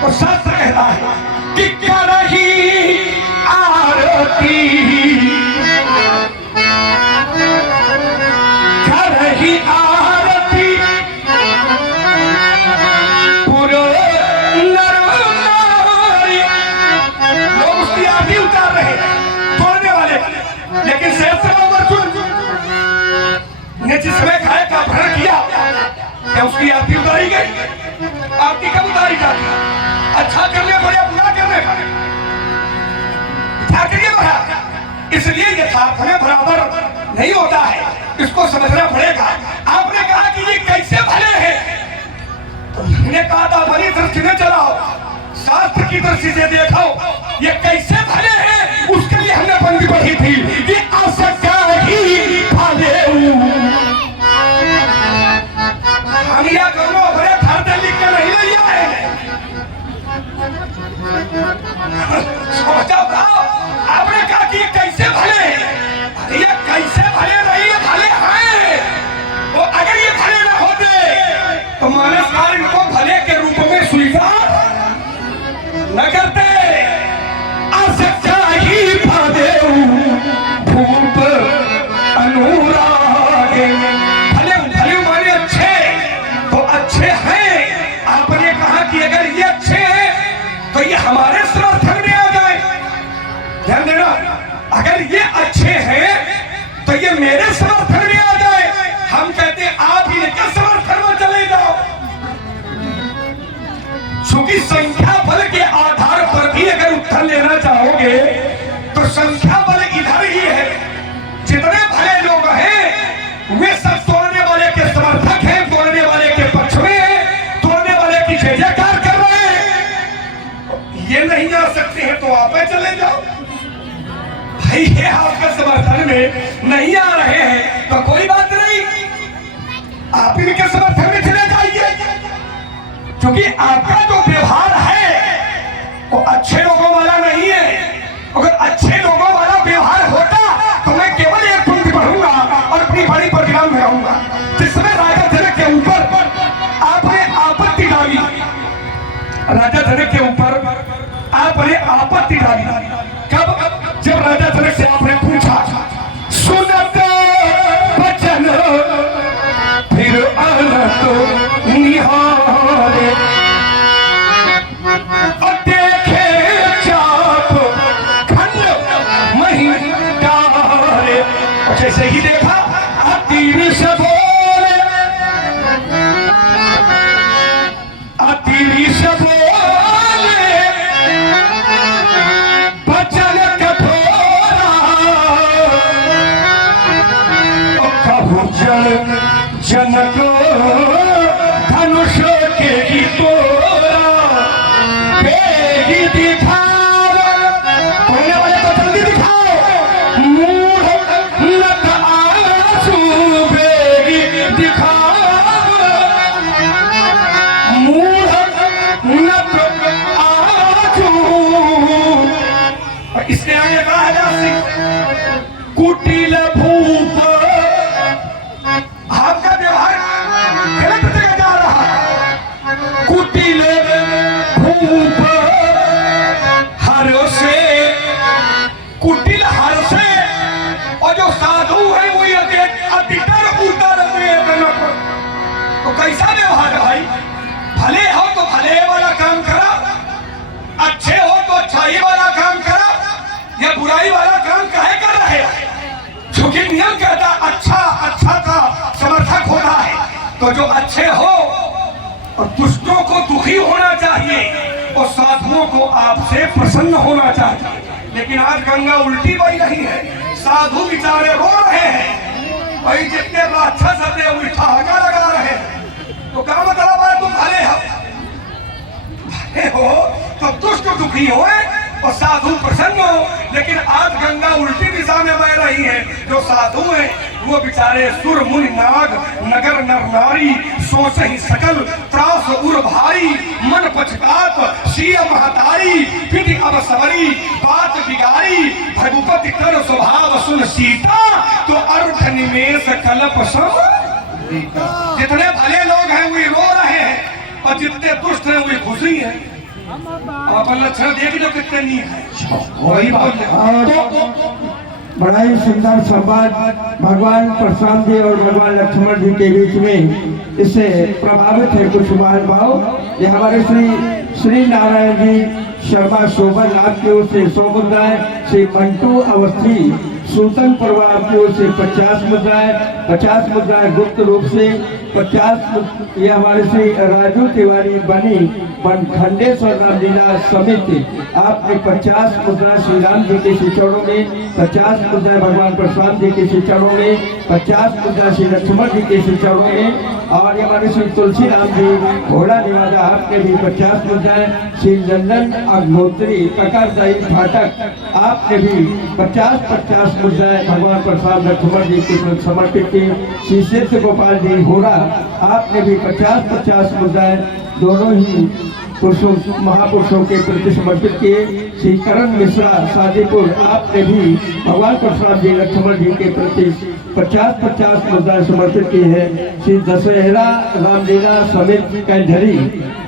तो शास्त्र कहता है कि जिसमें गाय का अपहरण किया क्या उसकी आरती उतारी गई? आरती कब उतारी जाती? अच्छा करने पर या बुरा करने पर? क्या करिए बड़ा? इसलिए ये साथ में बराबर नहीं होता है, इसको समझना पड़ेगा। आपने कहा कि ये कैसे भले हैं, तो मैंने कहा था भली दृष्टि में चलाओ, शास्त्र की दृष्टि से देखो ये कैसे भले हैं। उसके लिए हमने बंदी पढ़ी थी कि असत्य ही भले। हम यह दोनों बड़े खर्चे लिख के नहीं ले आए हैं। सोचा था आपने कहा कि ये कैसे भले हैं, ये कैसे भले नहीं है, भले हैं। वो अगर ये भले न होते तो मानसकार इनको भले के रूप में स्वीकार न करते। असत्य ही भले भूप अनुराग। भले भले माने अच्छे, तो अच्छे हैं। आपने कहा कि अगर ये अच्छे हैं तो ये हमारे समर्थन में आ जाए। ध्यान देना, अगर ये अच्छे हैं तो ये मेरे समर्थन में आ जाए। हम कहते हैं आप इनके समर्थन में चले जाओ। चूंकि संख्या बल के आधार पर भी अगर उत्तर लेना चाहोगे तो संख्या बल इधर ही है। जितने भले लोग हैं वे सब तोड़ने वाले के समर्थक हैं, तोड़ने वाले के पक्ष में हैं, तोड़ने वाले की जय जयकार कर रहे हैं। ये नहीं आ सकते हैं तो आप चले जाओ। भाई ये आपके समर्थन में नहीं आ रहे हैं तो कोई बात नहीं, आप इनके समर्थन में चले जाइए। क्योंकि आपका जो व्यवहार है वो अच्छे लोगों वाला नहीं है। अगर अच्छे लोगों वाला व्यवहार होता तो मैं केवल एक पंक्ति पढ़ूंगा और अपनी बड़ी परिणाम में रहूंगा, जिसमें राजा जनक के ऊपर आपने आपत्ति डाली। राजा जनक के ऊपर आपने आपत्ति डाली। कब? जब राजा जनक से आपने पूछा सुनत वचन फिर अनत निहारे और देखे चाप खंड मही डारे। जैसे ही देखा अतीर से बोले, अतीर से बोले बचन कठोरा। कहु जनक धनुष के ही तोरा बेगी दिखाओ। कहने वाले तो जल्दी दिखाओ। मूढ़ नत आंसू बेगी दिखाओ। मूढ़ नत आंसू। इसने आगे कहा है कुटिल भूप। आपका व्यवहार गलत जगह जा रहा है। कुटिल भूप हर से, कुटिल हर से, और जो साधु है वो अधिकतर उतर तो कैसा व्यवहार है भाई? भले हो तो भले वाला काम करा, अच्छे हो तो अच्छाई वाला काम करा, या बुराई वाला काम काहे कर रहे हैं? क्योंकि नियम कहता अच्छा अच्छा का समर्थक होता है। तो जो अच्छे हो और दुष्टों को दुखी होना चाहिए और साधुओं को आपसे प्रसन्न होना चाहिए। लेकिन आज गंगा उल्टी बही रही है, साधु बेचारे रो रहे हैं। भाई जितने राक्षस अपने उल्टा लगा रहे हैं, तो क्या मतलब है? तुम भले हो तो दुष्ट दुखी हो और साधु प्रसन्न हो। लेकिन आज गंगा उल्टी दिशा में बह रही है। जो साधु हैं वो बेचारे सुर मुनि नाग नगर नर नारी सोच ही सकल त्रास उर भारी मन पछतात सिय महतारी विधि अब सवरी बात बिगाड़ी भगुपति कर स्वभाव सुन सीता तो अर्थ निमेष कल्प सब। जितने भले लोग हैं वे रो रहे हैं और जितने दुष्ट हैं वे खुशी हैं। अपन लक्षण देख लो कितने नहीं है। वही बात बड़ा ही सुंदर संवाद भगवान प्रशांत जी और भगवान लक्ष्मण जी के बीच में इससे प्रभावित है कुछ भाव। ये हमारे श्री नारायण जी शर्मा शोभन लाभ की ओर से 100 मुद्राएं, श्री मंटू अवस्थी सूतन परिवार की ओर से 50 मुद्राएं, 50 मुद्राएं गुप्त रूप से, 50 ये हमारे श्री राजू तिवारी बनी बनखंडेश्वर रामलीला समिति, आपने 50 मुद्रा श्री राम जी के श्री चरणों में, 50 मुद्रा भगवान परशुराम जी के श्री चरणों में, 50 मुद्रा श्री लक्ष्मण जी के श्री चरणों में, और ये हमारे श्री तुलसी राम जी घोड़ा निवाजा आपने भी 50 मुद्राएं, श्री लंदन अग्निहोत्री ककरदही फाटक आपने भी 50 मुद्राएं भगवान परशुराम लक्ष्मण जी के समर्पित की, श्री सिद्ध गोपाल जी घोड़ा आपने भी 50 मुद्राएं दोनों ही पुरुषों महापुरुषों के प्रति समर्पित किए। श्री करण मिश्रा शादीपुर आपने भी भगवान परशुराम जी लक्ष्मण जी के प्रति 50 मुद्राएं समर्पित की है। श्री दशहरा रामलीला समिति कैंधरी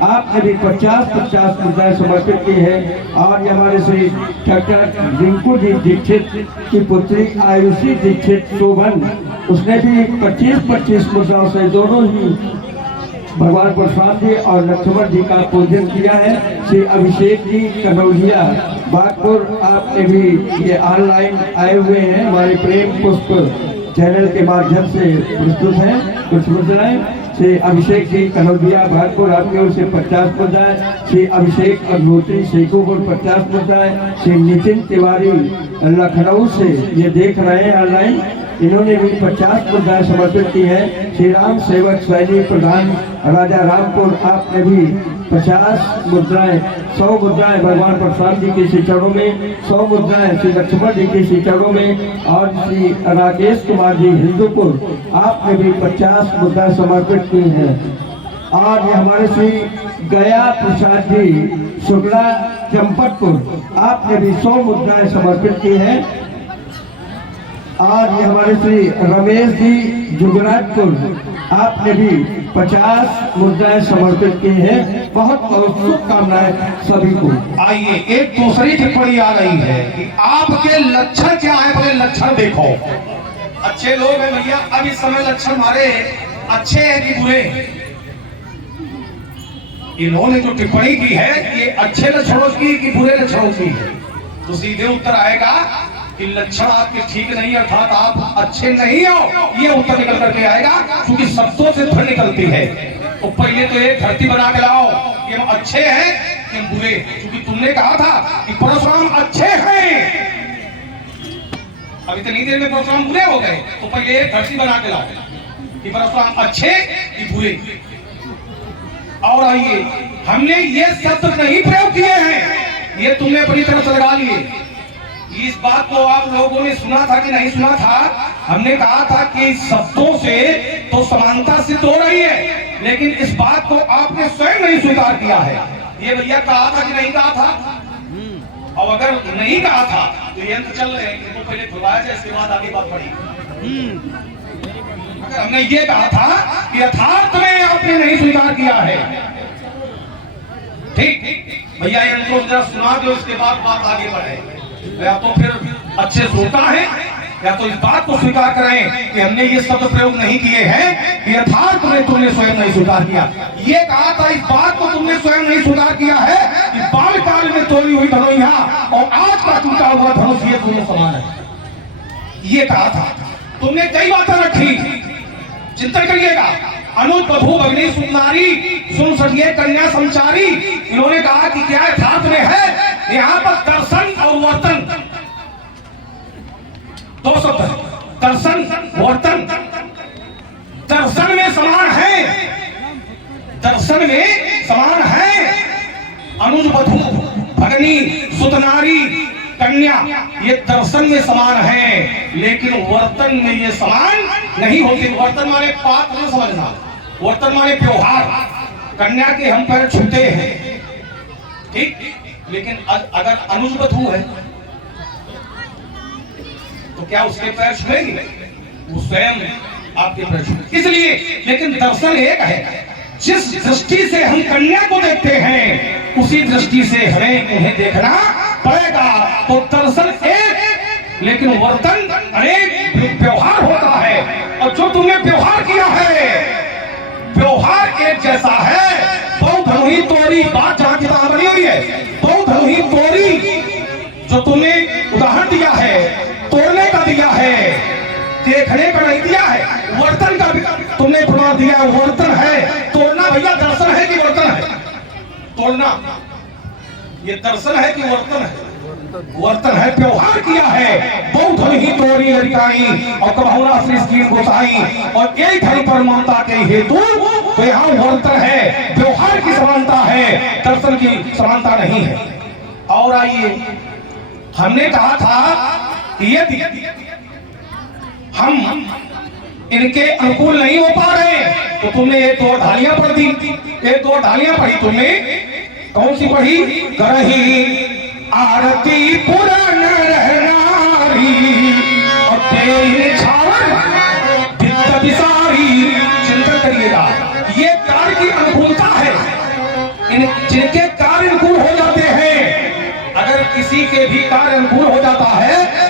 आपने भी 50 मुद्राएं समर्पित की है। और ये हमारे श्री डॉक्टर रिंकू जी दीक्षित की पुत्री आयुषी दीक्षित शोभन, उसने भी 25 मुद्राओं से दोनों ही भगवान परशुराम जी और लक्ष्मण जी का पूजन किया है। श्री अभिषेक जी कनौजिया बागपुर आपने भी ये ऑनलाइन आए हुए हैं, हमारे प्रेम पुष्प चैनल के माध्यम से प्रस्तुत हैं कुछ मुद्राएं। श्री अभिषेक जी कनौजिया भागपुर आपकी ओर से 50 मुद्राएं, श्री अभिषेक अग्निहोत्री शेखोपुर 50 मुद्राएं, श्री नितिन तिवारी लखनऊ से ये देख रहे हैं ऑनलाइन, इन्होंने भी 50 मुद्राएं समर्पित की है। श्री राम सेवक सैनी प्रधान राजा रामपुर आपने भी 50 मुद्राएं, 100 मुद्राएं भगवान परशुराम जी के श्री चरणों में, 100 मुद्राएं श्री लक्ष्मण जी के श्री चरणों में, और श्री राकेश कुमार जी हिंदूपुर आपने भी 50 मुद्राएं समर्पित की हैं। और ये हमारे श्री गया प्रसाद जी शुक्ला चंपतपुर आपने भी 100 मुद्राएं समर्पित की हैं। और ये हमारे श्री रमेश जी जुगराजपुर आपने भी 50 मुद्राएं समर्पित की हैं। बहुत बहुत शुभकामनाएं सभी को। आइए एक दूसरी टिप्पणी आ रही है कि आपके लक्षण क्या है, बोले लक्षण देखो। अच्छे लोग हैं भैया, अब इस समय लक्षण हमारे अच्छे हैं कि बुरे? इन्होंने जो टिप्पणी की है ये अच्छे लक्षणों की कि बुरे लक्षणों की है, तो सीधे उत्तर आएगा कि लक्षण आपके ठीक नहीं, अर्थात आप अच्छे नहीं हो, ये उत्तर निकल करके आएगा, क्योंकि शब्दों से ध्वनि निकलती है। तो पहले तो एक धरती बना के लाओ कि हम अच्छे हैं कि हम बुरे, क्योंकि तुमने कहा था कि परशुराम अच्छे हैं, अभी इतनी देर में परशुराम बुरे हो गए, तो पहले एक धरती बना के लाओ कि परशुराम अच्छे कि बुरे। और आइए, हमने ये शब्द नहीं प्रयोग किए हैं, ये तुमने अपनी तरफ से लगा लिए। इस बात को आप लोगों ने सुना था कि नहीं सुना था? हमने कहा था कि शब्दों से तो समानता सिद्ध हो रही है, लेकिन इस बात को आपने स्वयं नहीं स्वीकार किया है। ये भैया कहा था कि नहीं कहा था? और अगर नहीं कहा था तो ये चल रहे हैं, इनको पहले खुलवाया जाए, इसके बाद आगे बात बढ़ी। अगर हमने ये कहा था कि यथार्थ में आपने नहीं स्वीकार किया है, ठीक भैया, इनको जरा सुना दो, इसके बाद बात आगे बढ़े। या तो फिर अच्छे श्रोता है, या तो इस बात को स्वीकार करें कि हमने ये शब्द प्रयोग नहीं किए हैं कि यथार्थ में तुमने स्वयं नहीं स्वीकार किया। ये कहा था, इस बात को तुमने स्वयं नहीं स्वीकार किया है कि बाल काल में तोड़ी हुई धनुषा और आज का टूटा हुआ धनुष ये दोनों समान है। ये कहा था, तुमने कई बातें रखी, चिंतन करिएगा। अनुज बधू भगनी सुनारी सुन सकिए कन्या संचारी, इन्होंने कहा कि क्या यथार्थ में है? यहाँ पर दर्शन और वर्तन दो शब्द, दर्शन वर्तन, दर्शन में समान है, दर्शन में समान है। अनुज बधू भगनी सुतनारी कन्या ये दर्शन में समान है, लेकिन वर्तन में ये समान नहीं होते। वर्तन माने पात्र न समझना, वर्तन माने व्यवहार। कन्या के हम पैर छूते हैं, ठीक, लेकिन अगर अनुज बधू है तो क्या उसके पैर छुएंगे? वो स्वयं आपके पैर छुएंगे। इसलिए, लेकिन दर्शन एक है। जिस दृष्टि से हम कन्या को देखते हैं, उसी दृष्टि से हमें उन्हें देखना पड़ेगा। तो दर्शन एक, लेकिन वर्तन अनेक, व्यवहार होता है। और जो तुमने व्यवहार किया है, व्यवहार एक जैसा है। बहुत धनुही तोरी, बात जहां किताब बनी हुई है, बहुत धनुही तोरी, जो तुमने उदाहरण दिया है, तोड़ने का दिया है, देखने का नहीं दिया है। क्या वर्तन है? तोड़ना भैया दर्शन है कि वर्तन है? तोड़ना ये दर्शन है कि वर्तन है? वर्तन है। व्यवहार किया है बहुत ही तोरी लड़काई और कबहुना श्री स्क्रीन गोसाई और एक धर्म पर ममता के हेतु। तो यहाँ वर्तन है, व्यवहार की समानता है, दर्शन की समानता नहीं है। और आइए, हमने कहा था यदि हम इनके अनुकूल नहीं हो पा रहे तो तुमने एक दो ढालियां पढ़ दी, एक दो ढालियां पढ़ी तुमने। कौन सी पढ़ी? करही आरती पुराण रहनारी और तेरी छावन भित्त विसारी। चिंतन करिएगा, ये कार्य की अनुकूलता है। इन जिनके कार्य अनुकूल हो जाते हैं, अगर किसी के भी कार्य अनुकूल हो जाता है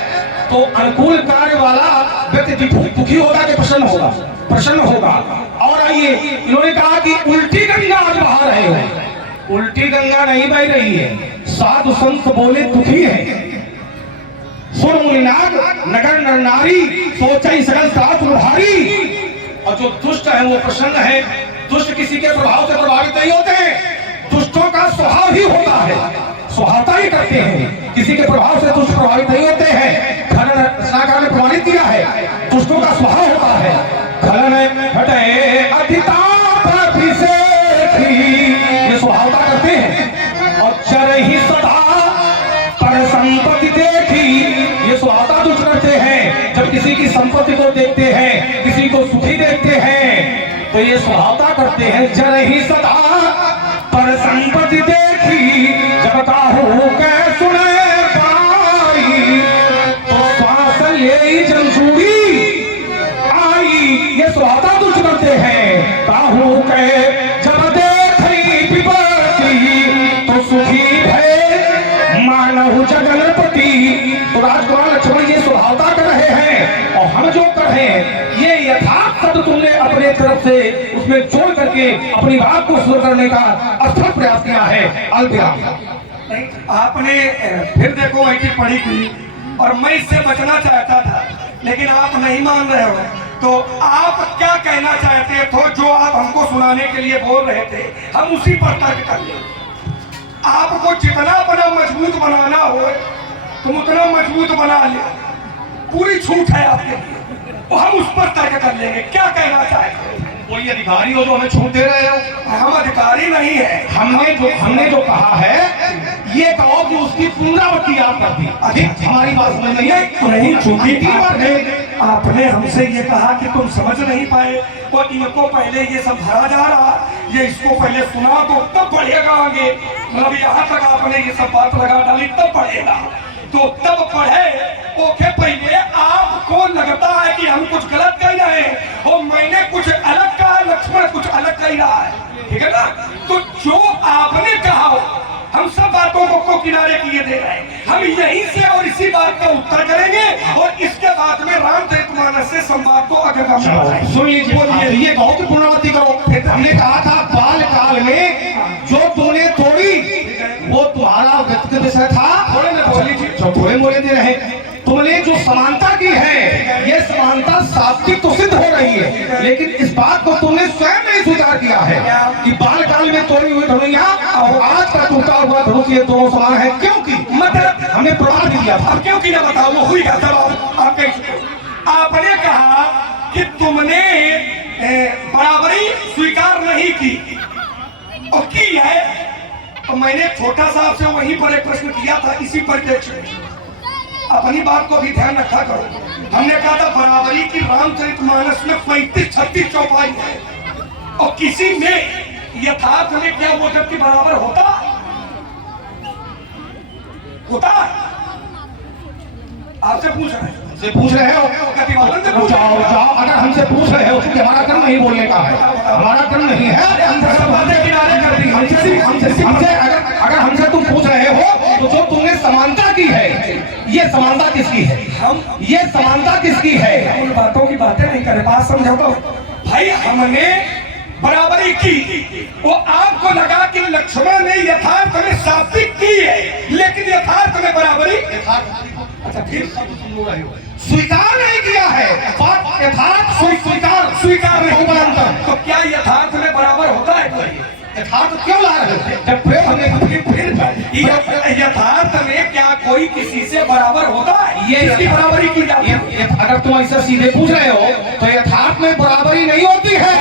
तो अनुकूल कार्य वाला व्यक्ति दुखी होगा कि प्रसन्न होगा? प्रसन्न होगा। और आइए, इन्होंने कहा कि उल्टी गंगा आज बहा रहे हो। उल्टी गंगा नहीं बह रही है, साधु संत बोले दुखी है। सुर मुनिनाग नगर नर नारी सोचई सकल त्रास उधारी। और जो दुष्ट है वो प्रसन्न है। दुष्ट किसी के प्रभाव से प्रभावित नहीं होते हैं, दुष्टों का स्वभाव ही होता है, स्वभावता ही करते हैं, किसी के प्रभाव से दुष्ट प्रभावित नहीं होते हैं। खनन रचनाकार ने प्रमाणित किया है, दुष्टों का स्वभाव होता है। खनन हटे अधिताप अभिषेकी, ये स्वभावता करते हैं। और चरहि सदा पर संपत्ति देखी, ये स्वभावता दुष्ट करते हैं। जब किसी की संपत्ति को देखते हैं, किसी को सुखी देखते हैं, तो ये स्वभावता करते हैं। चरहि सदा पर संपत्ति देखी, जब काहू के सुने पाई, तो श्वास ले जंसूरी आई, ये स्वभावता दुष्ट करते हैं। काहू के जब देखी विपत्ति, तो सुखी भय मानव जगनपति। तो राजकुमार लक्ष्मण ये स्वभावता कर रहे हैं, और हम जो कर रहे हैं ये यथार्थ शब्द तुमने अपने तरफ से उसमें जोड़ करके अपनी बात को शुरू करने का अथक प्रयास किया है। अल्पविराम। आपने फिर देखो ऐसी पढ़ी थी और मैं इससे बचना चाहता था, लेकिन आप नहीं मान रहे हो। तो आप क्या कहना चाहते थे? जो आप हमको सुनाने के लिए बोल रहे थे, हम उसी पर तर्क कर ले। आपको जितना बड़ा मजबूत बनाना हो तुम उतना मजबूत बना ले, पूरी छूट है आपके लिए, तो हम उस पर तर्क कर लेंगे। क्या कहना चाहते हैं? कोई अधिकारी हो जो हमें छूट दे रहे हो? हम अधिकारी नहीं है। हमने जो कहा है ये कहो कि उसकी पुनरावृत्ति आप कर दी। अधिक हमारी बात समझ नहीं चूंकि आपने हमसे ये कहा कि तुम समझ नहीं पाए, और इनको पहले ये सब भरा जा रहा, ये इसको पहले सुना दो तब बढ़ेगा आगे। मतलब यहाँ तक आपने ये सब बात लगा डाली तब बढ़ेगा, तो तब पढ़े। ओके, पहले आपको लगता है कि हम कुछ गलत कह रहे हैं और मैंने कुछ अलग कहा, लक्ष्मण कुछ अलग कह रहा है, ठीक है ना? तो जो आपने कहा हम सब बातों को किनारे किए दे रहे हैं। हम यहीं से और इसी बात का उत्तर करेंगे और इसके बाद में रामचरितमानस से संवाद को अग्रगामी बढ़ाएंगे। सुन लीजिए, बोलिए, ये कहो कि पुनरावृत्ति करो। हमने कहा था बाल काल में जो तूने तोड़ी वो तुम्हारा व्यक्तिगत विषय था। थोड़े मोड़े दे रहे। तुमने जो समानता की है, ये समानता शास्त्रिक तो सिद्ध हो रही है, लेकिन इस बात को तुमने स्वयं नहीं स्वीकार किया है कि बाल काल में तोड़ी हुई धनुया और आज का टूटा हुआ धनुष ये दोनों समान है। क्योंकि मतलब हमने प्रमाण दिया था। क्योंकि ना बताओ, वो हुई आपने कहा कि तुमने बराबरी स्वीकार नहीं की और की है। तो मैंने छोटा सा आपसे वहीं पर एक प्रश्न किया था, इसी परिप्रेक्ष्य में अपनी बात को भी ध्यान रखा करो। हमने कहा था बराबरी की रामचरितमानस में 35-36 चौपाई है, और किसी में यथार्थ में क्या वो जबकि बराबर होता आपसे पूछ रहे हैं, पूछ रहे हो? जाओ, अगर हमसे पूछ रहे हो तो हमारा कर्म नहीं बोलने का है, हमारा कर्म नहीं है। अगर हमसे तुम पूछ रहे हो तो जो तुमने समानता की है, ये समानता किसकी है? ये समानता किसकी है? उन बातों की बातें नहीं करें, बात समझो तो भाई। हमने बराबरी की, वो आपको लगा कि लक्ष्मण ने यथार्थ में सात्विक की है, लेकिन यथार्थ में बराबरी अच्छा फिर स्वीकार नहीं किया है। यथार्थ स्वीकार नहीं। तो क्या यथार्थ में बराबर होता है? तो यथार्थ क्यों ला रहे हो? जब फिर हमने फिर यथार्थ में क्या कोई किसी से बराबर होता है? ये इसकी बराबरी की जाती है। अगर तुम ऐसा सीधे पूछ रहे हो तो यथार्थ में बराबरी नहीं होती है।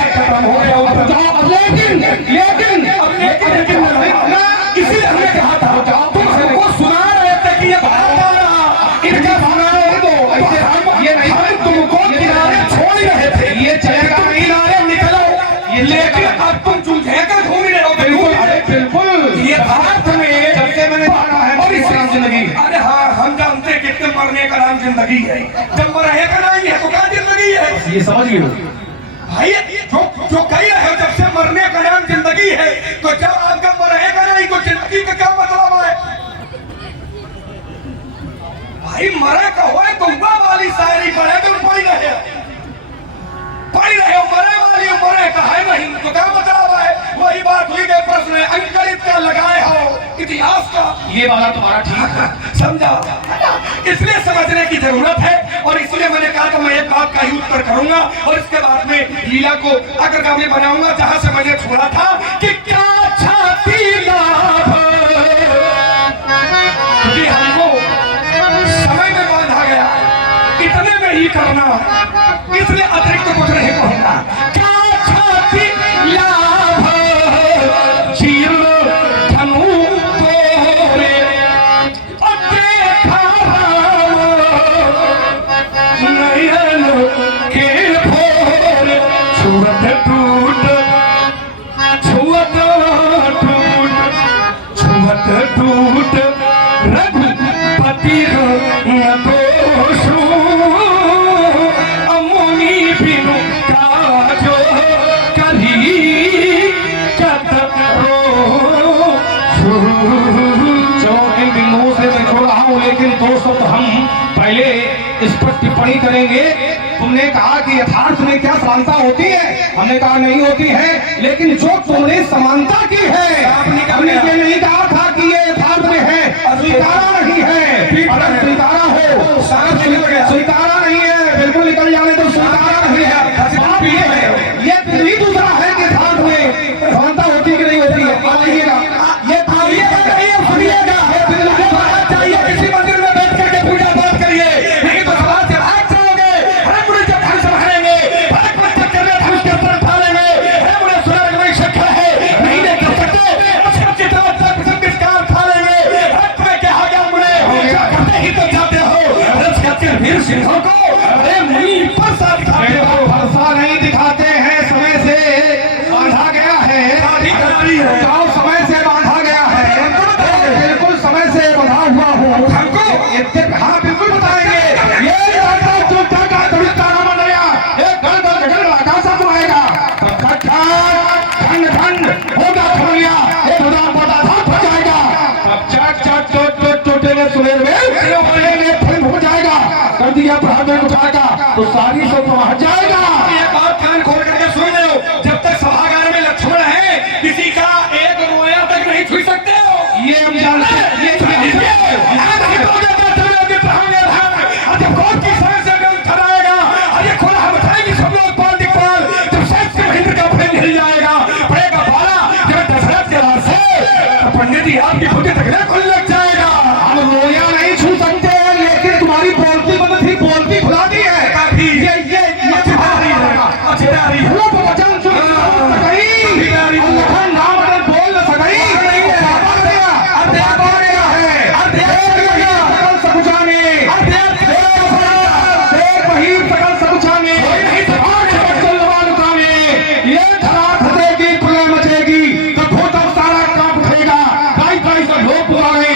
लेकिन इसीलिए हमने कहा था तुम हमको सुना रहे थे कि ये इनका ये नहीं, तुमको किनारे छोड़ ही रहे थे, ये चलेगा नहीं, किनारे निकलो। लेकिन अब तुम जूझे कर घूम रहे हो। बिल्कुल ये भारत में जब से मैंने पढ़ा है और इस नाम जिंदगी। अरे हाँ, हम जानते हैं कि मरने का नाम जिंदगी है। जब मरने का नहीं है तो क्या जिंदगी है? ये समझ लियो भाई, जो कही रहे हो जब से मरने का नाम जिंदगी है, तो जब आपका मरेगा नहीं तो जिंदगी का क्या मतलब है? भाई मरे का हो तो हुआ वाली शायरी पढ़े तो पढ़ी रहे हो, मरे वाली मरे का है नहीं तो क्या मतलब है? वही बात हुई के प्रश्न अंकलित का लगाए हो इतिहास का। ये वाला तुम्हारा ठीक है, समझा? इसलिए समझने की जरूरत है और इसलिए मैंने कहा कि मैं एक बात का ही उत्तर करूंगा और इसके बाद में लीला को अग्रगामी बनाऊंगा जहां से मैंने छोड़ा था कि क्या छाती लाभ, क्योंकि हमको समय में बांधा गया, इतने में ही करना, इसलिए अतिरिक्त कुछ नहीं कहूंगा। क्या छाती लाभ चीर धनु तोरे देखा नयन के भोर छुअत टूट रघुपति दोषु अमुनि बिनु काजो कली जो इन बिंदुओं से मैं छोड़ रहा हूँ, लेकिन दो शब्द हम पहले इस पर टिप्पणी करेंगे। तुमने कहा कि यथार्थ में क्या समानता होती है, हमने कहा नहीं होती है, लेकिन जो तुमने समानता की है, हमने ये नहीं कहा था कि ये यथार्थ में है, स्वीकारा नहीं है। अगर स्वीकारा हो, स्वीकारा नहीं है, बिल्कुल निकल जाने तो स्वीकारा नहीं है। बात ये है, ये भी दूसरा है कि यथार्थ में समानता होती कि नहीं होती है। बताइएगा, ये सुनिएगा, चाहिए किसी मंदिर में बैठ करके पूजा पाठ करिए, नहीं तो समाज से भाग जाओगे। हर बुरे जब हम संभालेंगे, भाग मत करने हम उसके ऊपर उठाएंगे। हर बुरे सुनाने में शक्ल है, नहीं देख सकते, सब जितना तक सब किसकार खा लेंगे। हक में क्या आ गया मुझे, करते ही तो जाते हो। रस खाते वीर सिंहों को, अरे मुझ पर साथ खाते हो। भरोसा नहीं दिखाते हैं, समय से बांधा गया है, गाँव समय से बांधा गया है, बिल्कुल समय से बंधा हुआ हूँ हमको। हाँ बिल्कुल बताएंगे। ये होगा फरिया, एक हजार बड़ा धाम हो जाएगा। अब चट चट चोट टूटेंगे सुनेर में फिल्म हो जाएगा, कर दिया प्रहार उठाएगा तो सारी सब पहुंच जाएगा। ये बात कान खोल करके सुन लो, जब तक सभागार में लक्ष्मण है किसी का एक रोया तक नहीं छू सकते हो। ये हम जानते हैं, ये जब कौन की समझ से खड़ाएगा, अरे खोला हम बताएंगे सब लोग पाल दिखपाल, जब सच से महेंद्र का प्रेम हिल जाएगा, पड़ेगा पाला जब दशरथ के राज से पंडित जी आपकी बुद्धि तक खुल लग जाएगा। हम रोया नहीं छू सकते, लेकिन तुम्हारी बोलती बंद थी, बोलती खुला दी है। रूप वचन सुन सकी, नाम बोल न सकी, लोग पुकारे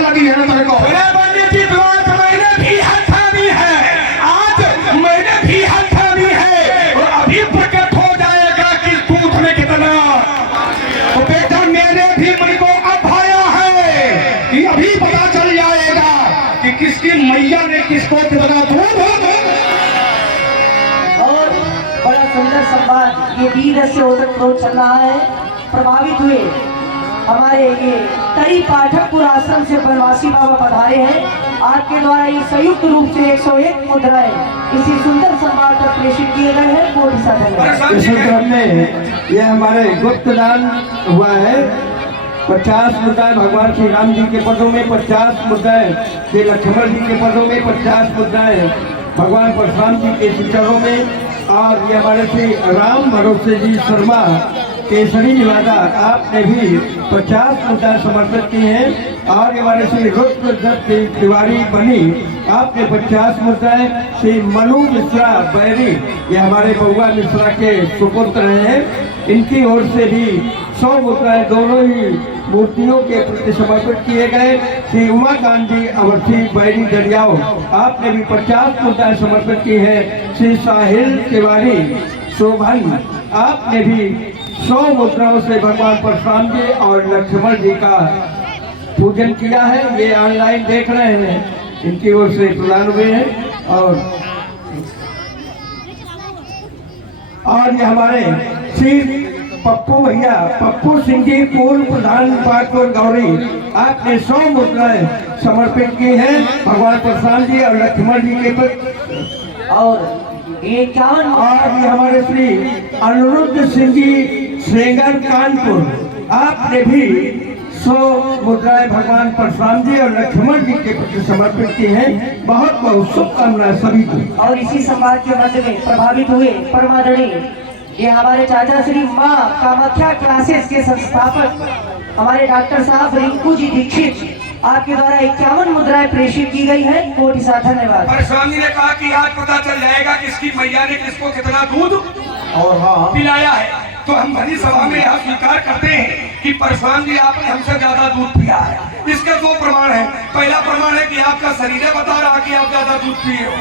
लगी है ना तेरे को? अरे पंडित जी तो आज मैंने भी हल थामी है, आज मैंने भी हल थामी है और अभी प्रकट हो जाएगा कि दूध में कितना। तो बेटा मेरे भी मन को अब आया है कि अभी पता चल जाएगा कि किसकी मैया ने किसको कितना दूध। और बड़ा सुंदर संवाद ये वीर से ओतप्रोत चल रहा है। प्रभावित हुए हमारे ये तरी पाठकपुर आश्रम से बनवासी बाबा पधारे हैं। आपके द्वारा ये संयुक्त रूप से 101 मुद्राएं इसी सुंदर संवाद पर प्रेषित किए गए हैं। कोटि साधन इसी क्रम में ये हमारे गुप्त दान हुआ है। 50 मुद्राएं भगवान श्री राम जी के पदों में, 50 मुद्राएं श्री लक्ष्मण जी के पदों में, 50 मुद्राएं भगवान परशुराम जी के चरणों में। और ये हमारे श्री राम भरोसे जी शर्मा केसरी निवादा आपने भी 50 मुद्राएं समर्पित की हैं। और ये हमारे श्री रुद्र दत्त तिवारी बनी आपने 50 मुद्राएं। श्री मनु मिश्रा बैरी ये हमारे बउआ मिश्रा के सुपुत्र हैं, इनकी ओर से भी 100 मुद्राएं दोनों ही मूर्तियों के प्रति समर्पित किए गए। श्री उमा गांधी अवस्थी बैरी दरियाओं आपने भी 50 मुद्राएं समर्पित की है। श्री साहिल तिवारी शोभन आपने भी 100 मुद्राओं से भगवान परशुराम जी और लक्ष्मण जी का पूजन किया है। ये ऑनलाइन देख रहे हैं, इनकी ओर से प्रदान हुए हैं। और ये हमारे श्री पप्पू भैया पप्पू सिंह जी पूर्व प्रधान पाटपुर गौरी आपने 100 मुद्राएं समर्पित की हैं भगवान परशुराम जी और लक्ष्मण जी के प्रति। और ये 51 और ये हमारे श्री अनिरुद्ध सिंह जी सेंगर कानपुर आपने भी 100 मुद्राएं भगवान परशुराम जी और लक्ष्मण जी के प्रति समर्पित की हैं। बहुत बहुत शुभकामनाएं सभी को। और इसी संवाद के मध्य में प्रभावित हुए परमादरणीय ये हमारे चाचा श्री माँ कामाख्या क्लासेस के संस्थापक हमारे डॉक्टर साहब रिंकू जी दीक्षित आपके द्वारा 51 मुद्राएं प्रेषित की गई है। कोटि सा धन्यवाद। परशुराम जी ने कहा कि आज पता चल जाएगा किसकी मैया ने किसको कितना दूध और हाँ पिलाया है। तो हम भरी सभा में यह स्वीकार करते हैं कि परशुराम जी आपने हमसे ज्यादा दूध पिया है। इसके 2 प्रमाण हैं। पहला प्रमाण है कि आपका शरीर बता रहा कि आप ज्यादा दूध पिए हो।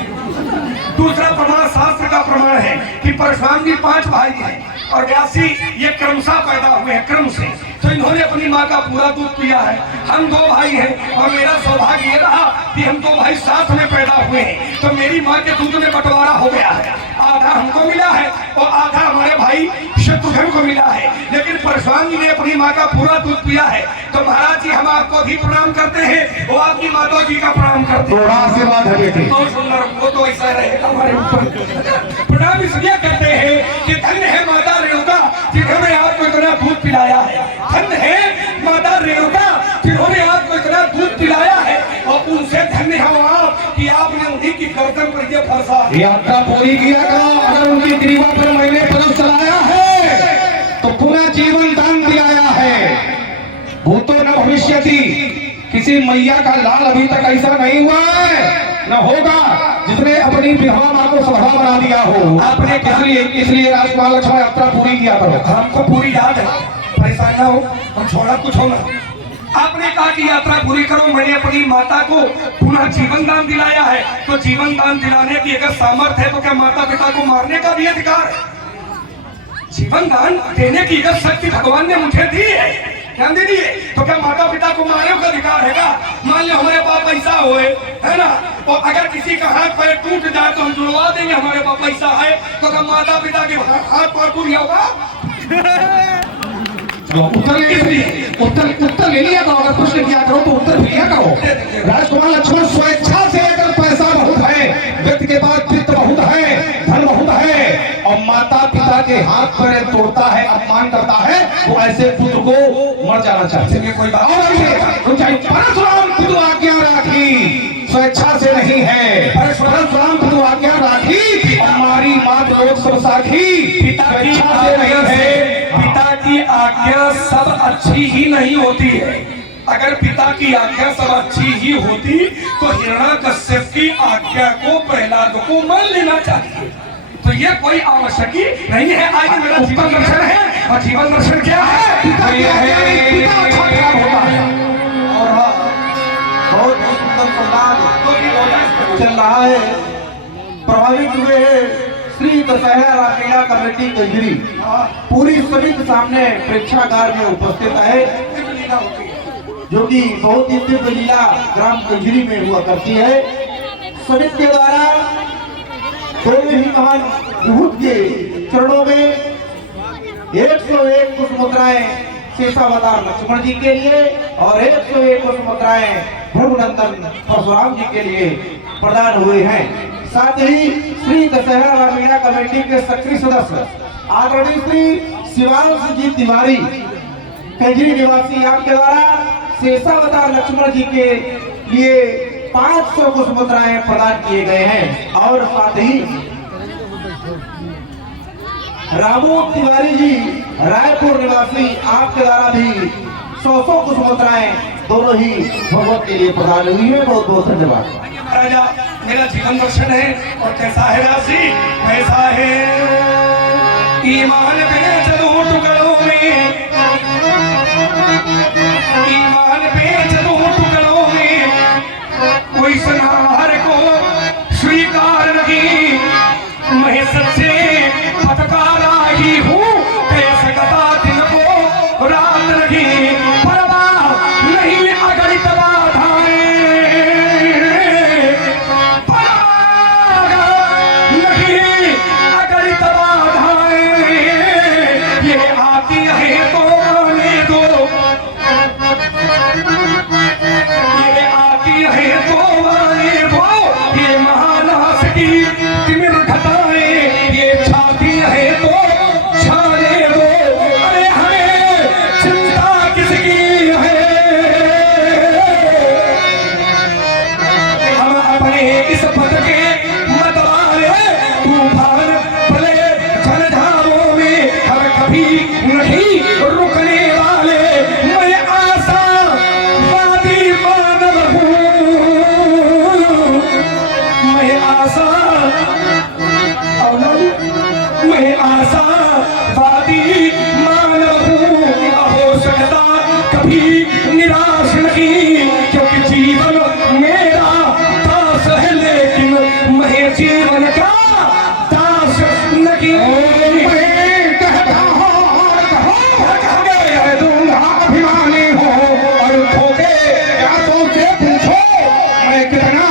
दूसरा प्रमाण शास्त्र का प्रमाण है कि परशुराम जी 5 भाई हैं और 82 ये क्रमशः पैदा हुए हैं क्रम से। तो इन्होंने अपनी माँ का पूरा दूध पिया है। हम 2 भाई हैं और मेरा सौभाग्य ये रहा कि हम 2 भाई साथ में पैदा हुए हैं। तो मेरी माँ के दूध में बंटवारा हो गया है, आधा हमको मिला है और आधा हमारे भाई शत्रुघ्न को मिला है। लेकिन परशुराम जी ने अपनी माँ का पूरा दूध पिया है। तो महाराज जी हम आपको भी प्रणाम करते हैं, वो आपकी माता जी का प्रणाम करते हैं। थोड़ा आशीर्वाद है बेटी। तो सुंदर वो तो ऐसा रहेगा हमारे ऊपर। प्रणाम इसलिए करते हैं कि धन्य है माता रेणुका जिन्होंने आपको इतना दूध पिलाया है। धन्य है माता रेणुका जिन्होंने आपको इतना दूध पिलाया है और उनसे धन्य हो आप कि आपने उन्हीं की गर्दन पर ये फरसा यात्रा पूरी किया करो। अगर उनकी ग्रीवा पर मैंने पदम चलाया है तो पुनः जीवन दान दिलाया है। भूतो न भविष्यति। किसी मैया का लाल अभी तक ऐसा नहीं हुआ है, न होगा जिसने अपनी विधवा माँ को सभा बना दिया हो। आपने इसलिए राजकुमार लक्ष्मण यात्रा पूरी किया करो। हमको पूरी याद है, परेशान ना हो, हम छोड़ा कुछ होना। आपने कहा कि यात्रा पूरी करो। मैंने अपनी माता को पुनः जीवन दान दिलाया है। तो जीवन दान दिलाने की अगर सामर्थ्य है तो क्या माता पिता को मारने का भी अधिकार है? जीवन दान देने की अगर शक्ति भगवान ने मुझे दी है, ध्यान दे दिए, तो क्या माता पिता को मारने का अधिकार है? मान लो हमारे पास पैसा होए है ना, और अगर किसी का हाथ पैर टूट जाए तो हम जुड़वा देंगे। हमारे पास पैसा है तो क्या माता पिता के हाथ पैर टूट गया होगा? उत्तर ले लिया करो। अगर प्रश्न किया करो तो उत्तर लिया करो। राजकुमार लक्ष्मण स्वेच्छा से अगर पैसा बहुत है, व्यक्ति के पास वित्त बहुत है, धन बहुत है और माता पिता के हाथ पैर तोड़ता है, अपमान करता है, तो ऐसे पुत्र को मर जाना चाहिए। कोई बात और परशुराम खुद आज्ञा राखी, स्वेच्छा से नहीं है। परशुराम खुद आज्ञा राखी, हमारी मात लोग सब साखी, पिता की आज्ञा से पिता की आज्ञा सब अच्छी ही नहीं होती है। अगर पिता की आज्ञा सब अच्छी ही होती तो हिरण्यकश्यप की आज्ञा को प्रहलाद को मान लेना चाहिए। तो ये कोई आवश्यक नहीं है। आज मेरा जीवन दर्शन है और जीवन दर्शन क्या है? पिता की आज्ञा नहीं, पिता अच्छा खराब होता है। और बहुत ही सुंदर संवाद चल रहा है। प्रभावित हुए श्री दशहरा रामलीला कमेटी कजरी पूरी सभी के सामने प्रेक्षागार में उपस्थित है, जो कि बहुत ही दिव्य लीला ग्राम कजरी में हुआ करती है। समिति के द्वारा दोनों ही महान विभूत के चरणों में 101 पुष्प मुद्राएं शेषावतार लक्ष्मण जी के लिए और 101 पुष्प मुद्राएं भृगुनंदन परशुराम जी के लिए प्रदान हुए हैं। साथ ही श्री दशहरा रामलीला कमेटी के सक्रिय सदस्य आदरणीय श्री शिवांश जी तिवारी कजरी निवासी आपके द्वारा शेषावतार लक्ष्मण जी के लिए 500 पुष्प मुद्राएं प्रदान किए गए हैं। और साथ ही रामू तिवारी जी रायपुर निवासी आपके द्वारा भी 100 पुष्प मुद्राएं दोनों ही भगवत के लिए प्रदान हुई है। बहुत बहुत धन्यवाद। राजा मेरा जीवन दर्शन है और कैसा है राशि वैसा है। ईमान बेच दो टुकड़ों में, ईमान बेच दो टुकड़ों में, कोई सनाहर को स्वीकार नहीं। मैं सच्चे फटकारा ही हूँ, कैसे कटा दिन को रात नहीं। परवाह नहीं अगणित बाधाएं, परवाह नहीं अगणित बाधाएं, ये आती है तो आने दो, ये आती है तो आने दो। ये महानाश की तिमिर घटाएं, ये छाती है तो छाने दो। अरे हमें चिंता किसकी है, हम अपने इस पद के मतवाले तूफान भले झंझारों में हम कभी नहीं रुकने वाले। मैं आशावादी मानव हूँ, मैं आशावादी मानव हूँ। हो सकता कभी निराश नहीं, क्योंकि जीवन मेरा दास है, लेकिन मैं जीवन का दास नहीं। मैं कहता हूँ और कह दूंगा अभिमानी हो और धोखे यादों से पूछो मैं कितना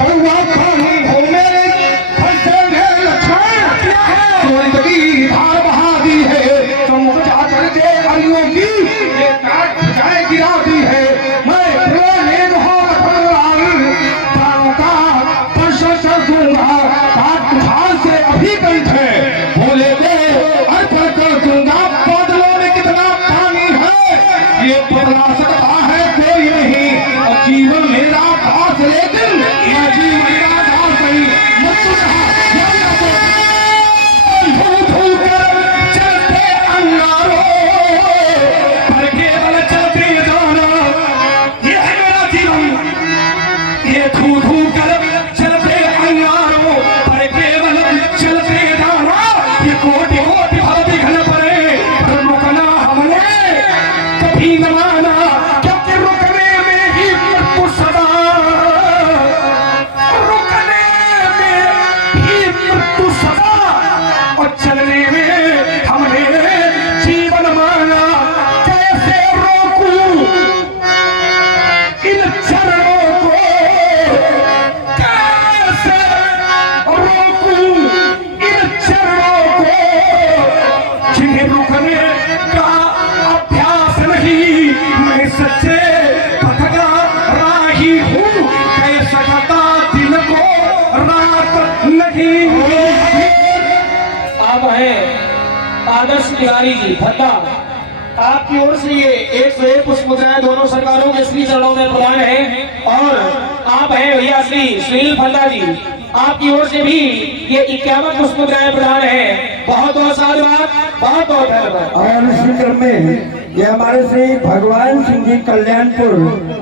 बड़ुआपन हूँ। मेरे फंसे में लक्षण क्या है, जिंदगी धार बहा दी है, तो मुझ जाकर के अलियों की ये काट जाए गिरा दी है। मैं प्रेम प्राणों का स्पर्श कर दूंगा, काट उठान से अभी कंठ है, बोले दे अर्पण कर दूंगा। बादलों में कितना पानी है ये बदला सकता है कोई नहीं, और जीवन मेरा दास, लेकिन मैं जीवन मेरा दास नहीं। चलते अंगारों पर केवल चलते जाना, ये है मेरा जीवन। ये धू कर चलते अंगारों पर केवल चलते जाना, ये कोटि कोटि भव विघ्न पड़े पर रुकना हमने कभी न माना, क्योंकि रुकने में ही मृत्यु सदा, रुकने में ही मृत्यु सदा, और चलने में हमने जीवन माना। कैसे रोकूं इन चरणों को, कैसे रोकूं इन चरणों को, जिन्हें रुकने का अभ्यास नहीं। मैं सच्चे पथगा राही हूँ, कैसे कटा दिन को रात नहीं। आप हैं आदर्श तिवारी जी भद्दा, आपकी ओर से ये 101 पुष्प मुद्राएं दोनों सरकारों के श्री चरणों में प्रदान है। और आप हैं भैया श्री सुनील फल्दा जी, आपकी ओर से भी ये 51 पुष्प मुद्राएं प्रदान है। बहुत बहुत साधुवाद, बहुत बहुत धन्यवाद। और इसी क्रम में ये हमारे श्री भगवान सिंह जी कल्याणपुर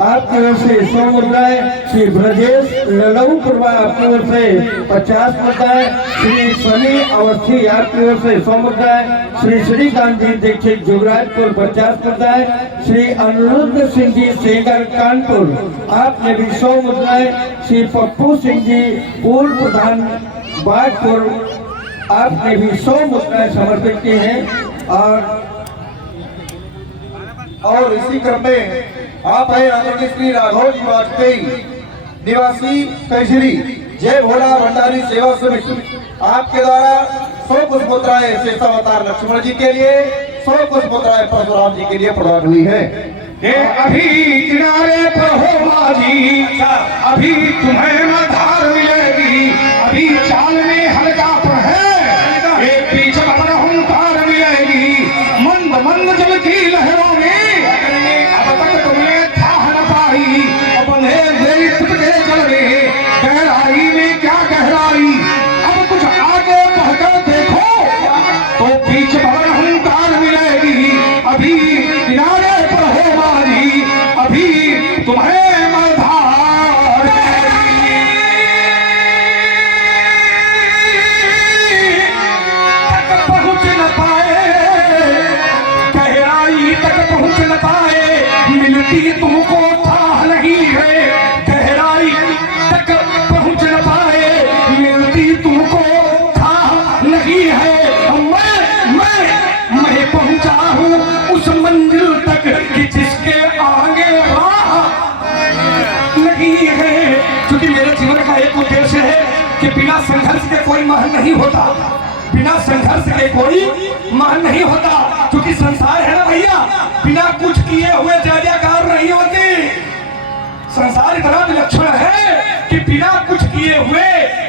आपकी ओर से 100 मुद्राएं, श्री ब्रजेश ललऊपुरवा आपकी ओर से 50 मुद्राएं, श्री सनी अवस्थी आपकी ओर से 100 मुद्राएं, श्री श्रीकांत जी दीक्षित जुगराजपुर 50 मुद्राएं, श्री अनिरुद्ध सिंह जी सेगर कानपुर, आपने भी 100 मुद्राएं। श्री पप्पू सिंह जी पूर्व प्रधान बागपुर, आपने भी 100 मुद्राएं समर्पित की हैं। और इसी क्रम में आप है आदरणीय श्री राघव जी वाजपेयी निवासी कैसरी जय भोला भंडारी सेवा समिति, आपके द्वारा 100 कुछ मुद्राएं शेषावतार लक्ष्मण जी के लिए, 100 कुछ मुद्राएं परशुराम जी के लिए प्रदान हुई है। ये अभी किनारे पर हो माझी, अभी तुम्हें न धार मिलेगी, अभी चाल में हल्का पर है, एक पीछे पर हुंकार मिलेगी, मंद मंद जल की लहरों में अब तक तुमने था न पाई, अब बंधे हुए टूटे जल में गहराई में क्या गहराई, अब कुछ आगे बढ़कर देखो तो पीछे पर हुंकार मिलेगी, अभी किनारे पर हो माझी, अभी तुम्हें मधार तक पहुंच न पाए, गहराई तक पहुंच न पाए, मिलती तुमको था नहीं है, गहराई तक पहुंच न पाए, मिलती तुमको था नहीं है। मैं पहुंचा हूं उस मंजिल तक कि जिसके आगे राह नहीं है। क्योंकि मेरे जीवन का एक उद्देश्य है कि बिना संघर्ष के कोई महान नहीं होता, बिना संघर्ष के कोई महान नहीं होता। क्योंकि संसार है ना भैया, बिना कुछ किए हुए जय जयकार नहीं होती। संसार इतना विलक्षण है कि बिना कुछ किए हुए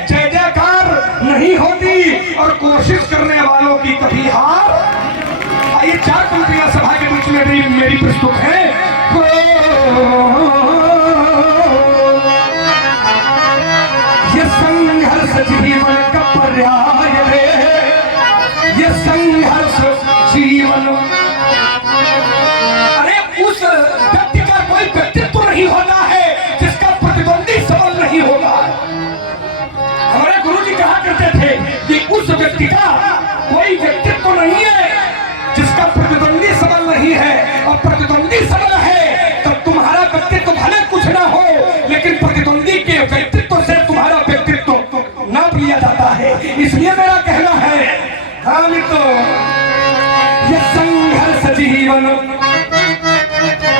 जय जयकार नहीं होती, और कोशिश करने वालों की कभी हार। आइए 4 पंक्तियां सभा के बीच में मेरी प्रस्तुत है। ये संघर्ष जीवन का पर्याय है, ये संघर्ष जीवन। अरे उस व्यक्ति का कोई व्यक्तित्व नहीं होता है जिसका प्रतिद्वंदी सबल नहीं होगा। हमारे गुरु जी कहा करते थे कि उस व्यक्ति का कोई व्यक्तित्व नहीं है जिसका प्रतिद्वंदी सबल नहीं है। और प्रतिद्वंदी सबल है तब तुम्हारा व्यक्तित्व भले कुछ ना हो, लेकिन प्रतिद्वंदी के व्यक्तित्व से तुम्हारा व्यक्तित्व नाप लिया जाता है। इसलिए मेरा कहना है, हम तो ये संघर्ष जीवन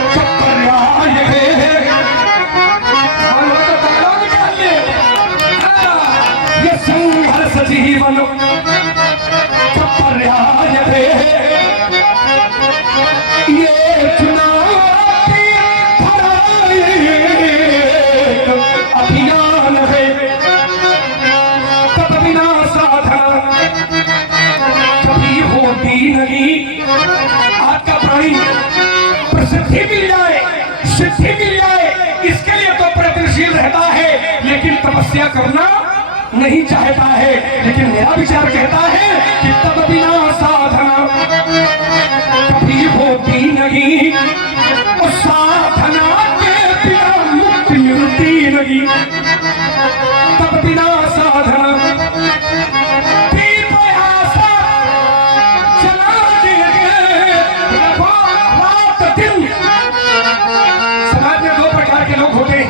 का पर्याय है। हम लोग तो ताला निकाल ले। ये संघर्ष जीवन का पर्याय है, ये चुनौती भरा एक अभियान है। तब बिना साधना कभी होती नहीं। आपका प्राणी प्रसिद्धि मिल जाए, सिद्धि मिल जाए, इसके लिए तो प्रयत्नशील रहता है, लेकिन तपस्या करना नहीं चाहता है। लेकिन मेरा विचार कहता है कि तब बिना साधना कभी होती नहीं, और साधना के बिना मुक्ति मिलती नहीं। तब बिना साधना की प्रयासा चला देंगे रात दिन। समाज में 2 प्रकार के लोग होते हैं,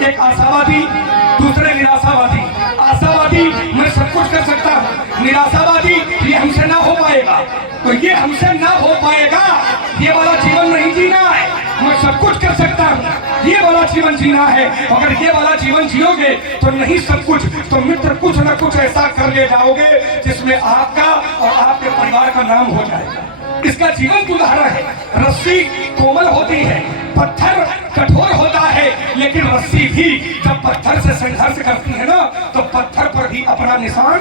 एक आशावादी, दूसरे निराशावादी। आशावादी मैं सब कुछ कर सकता हूँ, निराशावादी ये हमसे ना हो पाएगा। तो ये हमसे ना हो पाएगा, ये वाला जीवन नहीं जीना है। मैं सब कुछ कर सकता हूँ, ये वाला जीवन जीना है। अगर ये वाला जीवन जियोगे तो नहीं सब कुछ, तो मित्र कुछ न कुछ ऐसा कर ले जाओगे जिसमें आपका और आपके परिवार का नाम हो जाएगा। इसका जीवन उदाहरण है। रस्सी कोमल होती है, पत्थर कठोर होता है, लेकिन रस्सी भी जब पत्थर से संघर्ष करती है ना, तो पत्थर पर भी अपना निशान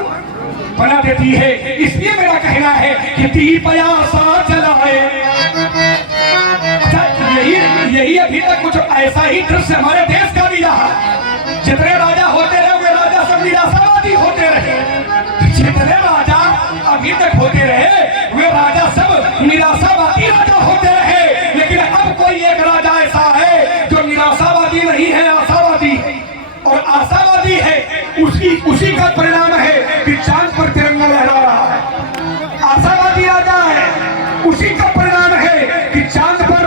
बना देती है। इसलिए मेरा कहना है कि दीप आशा जलाए। यही अभी तक कुछ ऐसा ही दृश्य हमारे देश का भी रहा। जितने राजा होते रहे वे राजा सब निराशावादी होते रहे। जितने राजा अभी तक होते रहे वे राजा सब निराशावादी राजा होते रहे। लेकिन अब कोई एक राजा ऐसा है जो निराशावादी नहीं है, आशावादी है। और आशावादी है, उसी का परिणाम है कि चांद पर तिरंगा लहरा रहा है। आशावादी राजा है, उसी का परिणाम है कि चांद पर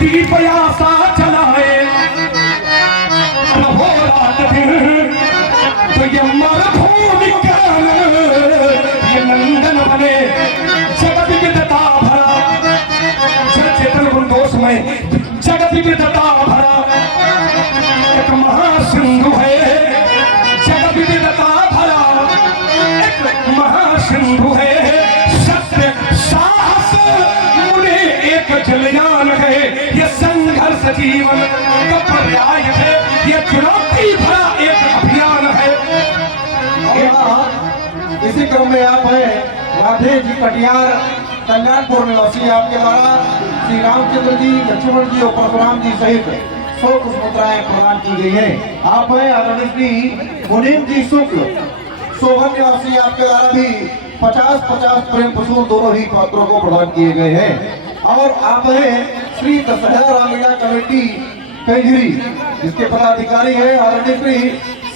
दीप आशा जलाए हो रात दिन तो ये मरुभूमि ये नंदन बने जगत विविधता भरा चेतन गुणदोष में जगत विविधता भरा एक महासिंधु है जगत विविधता भरा एक महासिंधु है सत्य साहस मुने एक जलयान है ये संघर्ष जीवन का पर्याय है ये चुनौती भरा एक अभियान है। इसी क्रम में आप है राधे जी कटियार कल्याणपुर निवासी, आपके द्वारा श्री रामचंद्र जी, लक्ष्मण जी और परशुराम जी सहित 100 पुष्पमुद्राएं प्रदान की गई है। आप है आदरणीय श्री मुनीम जी शुक्ल शोभन निवासी, आपके द्वारा भी 50-50 प्रेम प्रसूर दोनों ही पात्रों को प्रदान किए गए हैं। और आप है श्री दशहरा रामलीला कमेटी कैंजरी, जिसके पदाधिकारी है आदरणीय श्री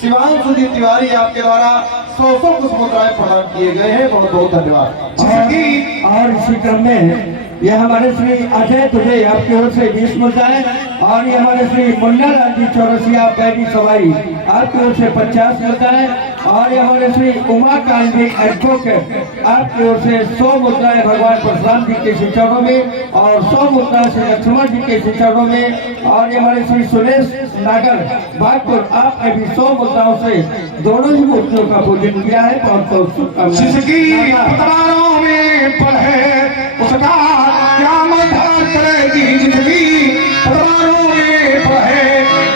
शिवांशु जी तिवारी, आपके द्वारा 100 पुष्पमुद्राएं प्रदान किए गए हैं। बहुत बहुत धन्यवाद। और इसी क्रम में ये हमारे श्री अजय तुझे आपकी ओर से 20 मुद्राएं और ये हमारे श्री मुन्ना लाल जी चौरसिया बैरी सवाई आपकी ओर से 50 मुद्राएं और ये हमारे श्री उमाकांत जी एडवोकेट आपकी ओर से 100 मुद्राएं भगवान परशुराम जी के चरणों में और 100 मुद्राएं श्री लक्ष्मण जी के चरणों में और ये हमारे श्री सुरेश नागर बागपुर आपने भी 100 मुद्राओं से दोनों ही मूर्तियों का पूजन किया है। बहुत बहुत जिसकी पतवारों में पल है उसका क्या मधार करेगी, जिंदगी पतवारों में पल है।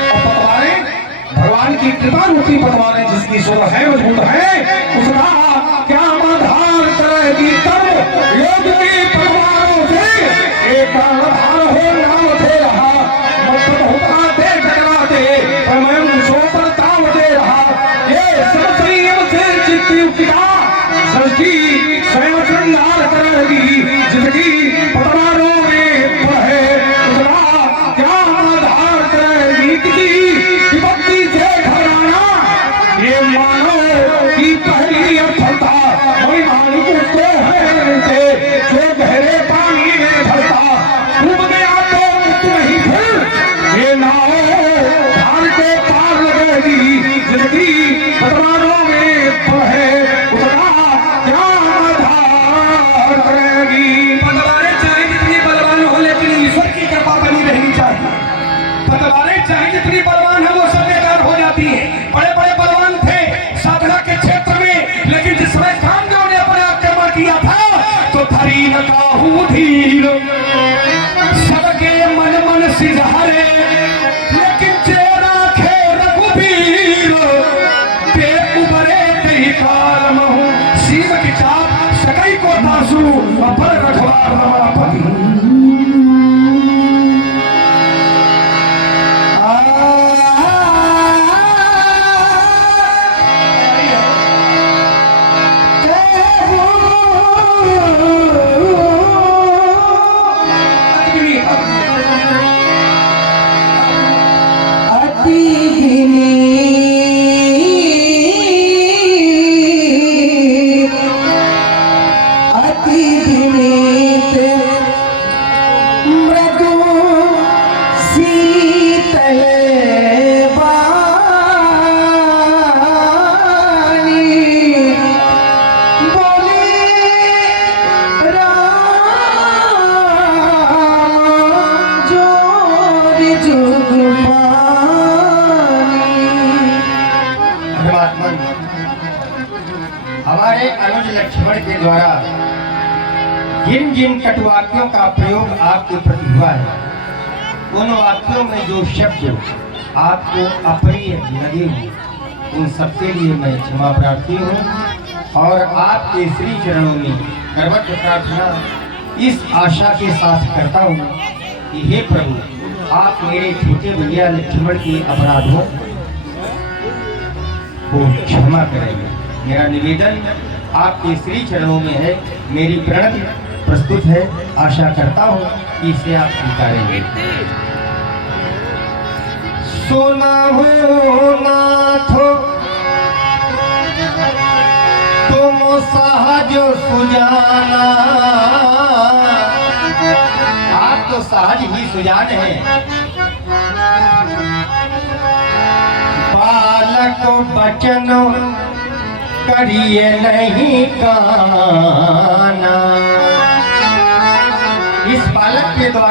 और पतवारें भगवान की कृपा रूपी पतवारें जिसकी सुर है मजबूत है उसका क्या मधार करेगी। तब योग की पतवारों से एक आधार हो नाम दे रहा मतलब होता दे टकराते मैं सो पर ताव दे रहा। ये सब संयम से चित्त सृष्टि स्वयं श्रृंगार करेगी, जिंदगी पतवारों में है उसका क्या आधार करेगी। किसी विपत्ति से घबराना ये मानो की पहली अर्थता महिमानी पूछते हैं जो गहरे पानी में ढलता डूब गया तो मुक्त नहीं फिर ये नाव धार को पार लगेगी, जिंदगी पतवारों में है उसका क्या आधार करेगी। पतवारें चाहे जितनी बलवान हो लेकिन ईश्वर की कृपा बनी रहनी चाहिए। पतवारें चाहे जितनी बलवान है वो सब बेकार हो जाती है। बड़े बड़े बलवान थे साधना के क्षेत्र में लेकिन जिसमें कामदेव ने अपने आक्रमण किया था तो धरी न काहू धीर सबके मन मन सिझारे लेकिन चेरा खे रघुबीर ते उबरे कई काल महू सीम की चाप सकई को तासु अपर रखवार रमापति। हमारे अनुज लक्ष्मण के द्वारा जिन जिन कटुवाक्यों का प्रयोग आपके प्रति हुआ है उन वाक्यों में जो शब्द आपको अप्रिय लगे हों उन सबके लिए मैं क्षमा प्रार्थी हूँ और आपके श्री चरणों में सर्वत्र प्रार्थना इस आशा के साथ करता हूँ कि हे प्रभु आप मेरे छोटे भैया लक्ष्मण के अपराधों को क्षमा करेंगे। मेरा निवेदन आपके श्री चरणों में है, मेरी प्रणति प्रस्तुत है, आशा करता हूँ कि इसे आप स्वीकारेंगे। सोना हो नाथो तुम सहज सुजाना आप तो सहज ही सुजान हैं। बालक बचन करिए नहीं काना। इस बालक के द्वारा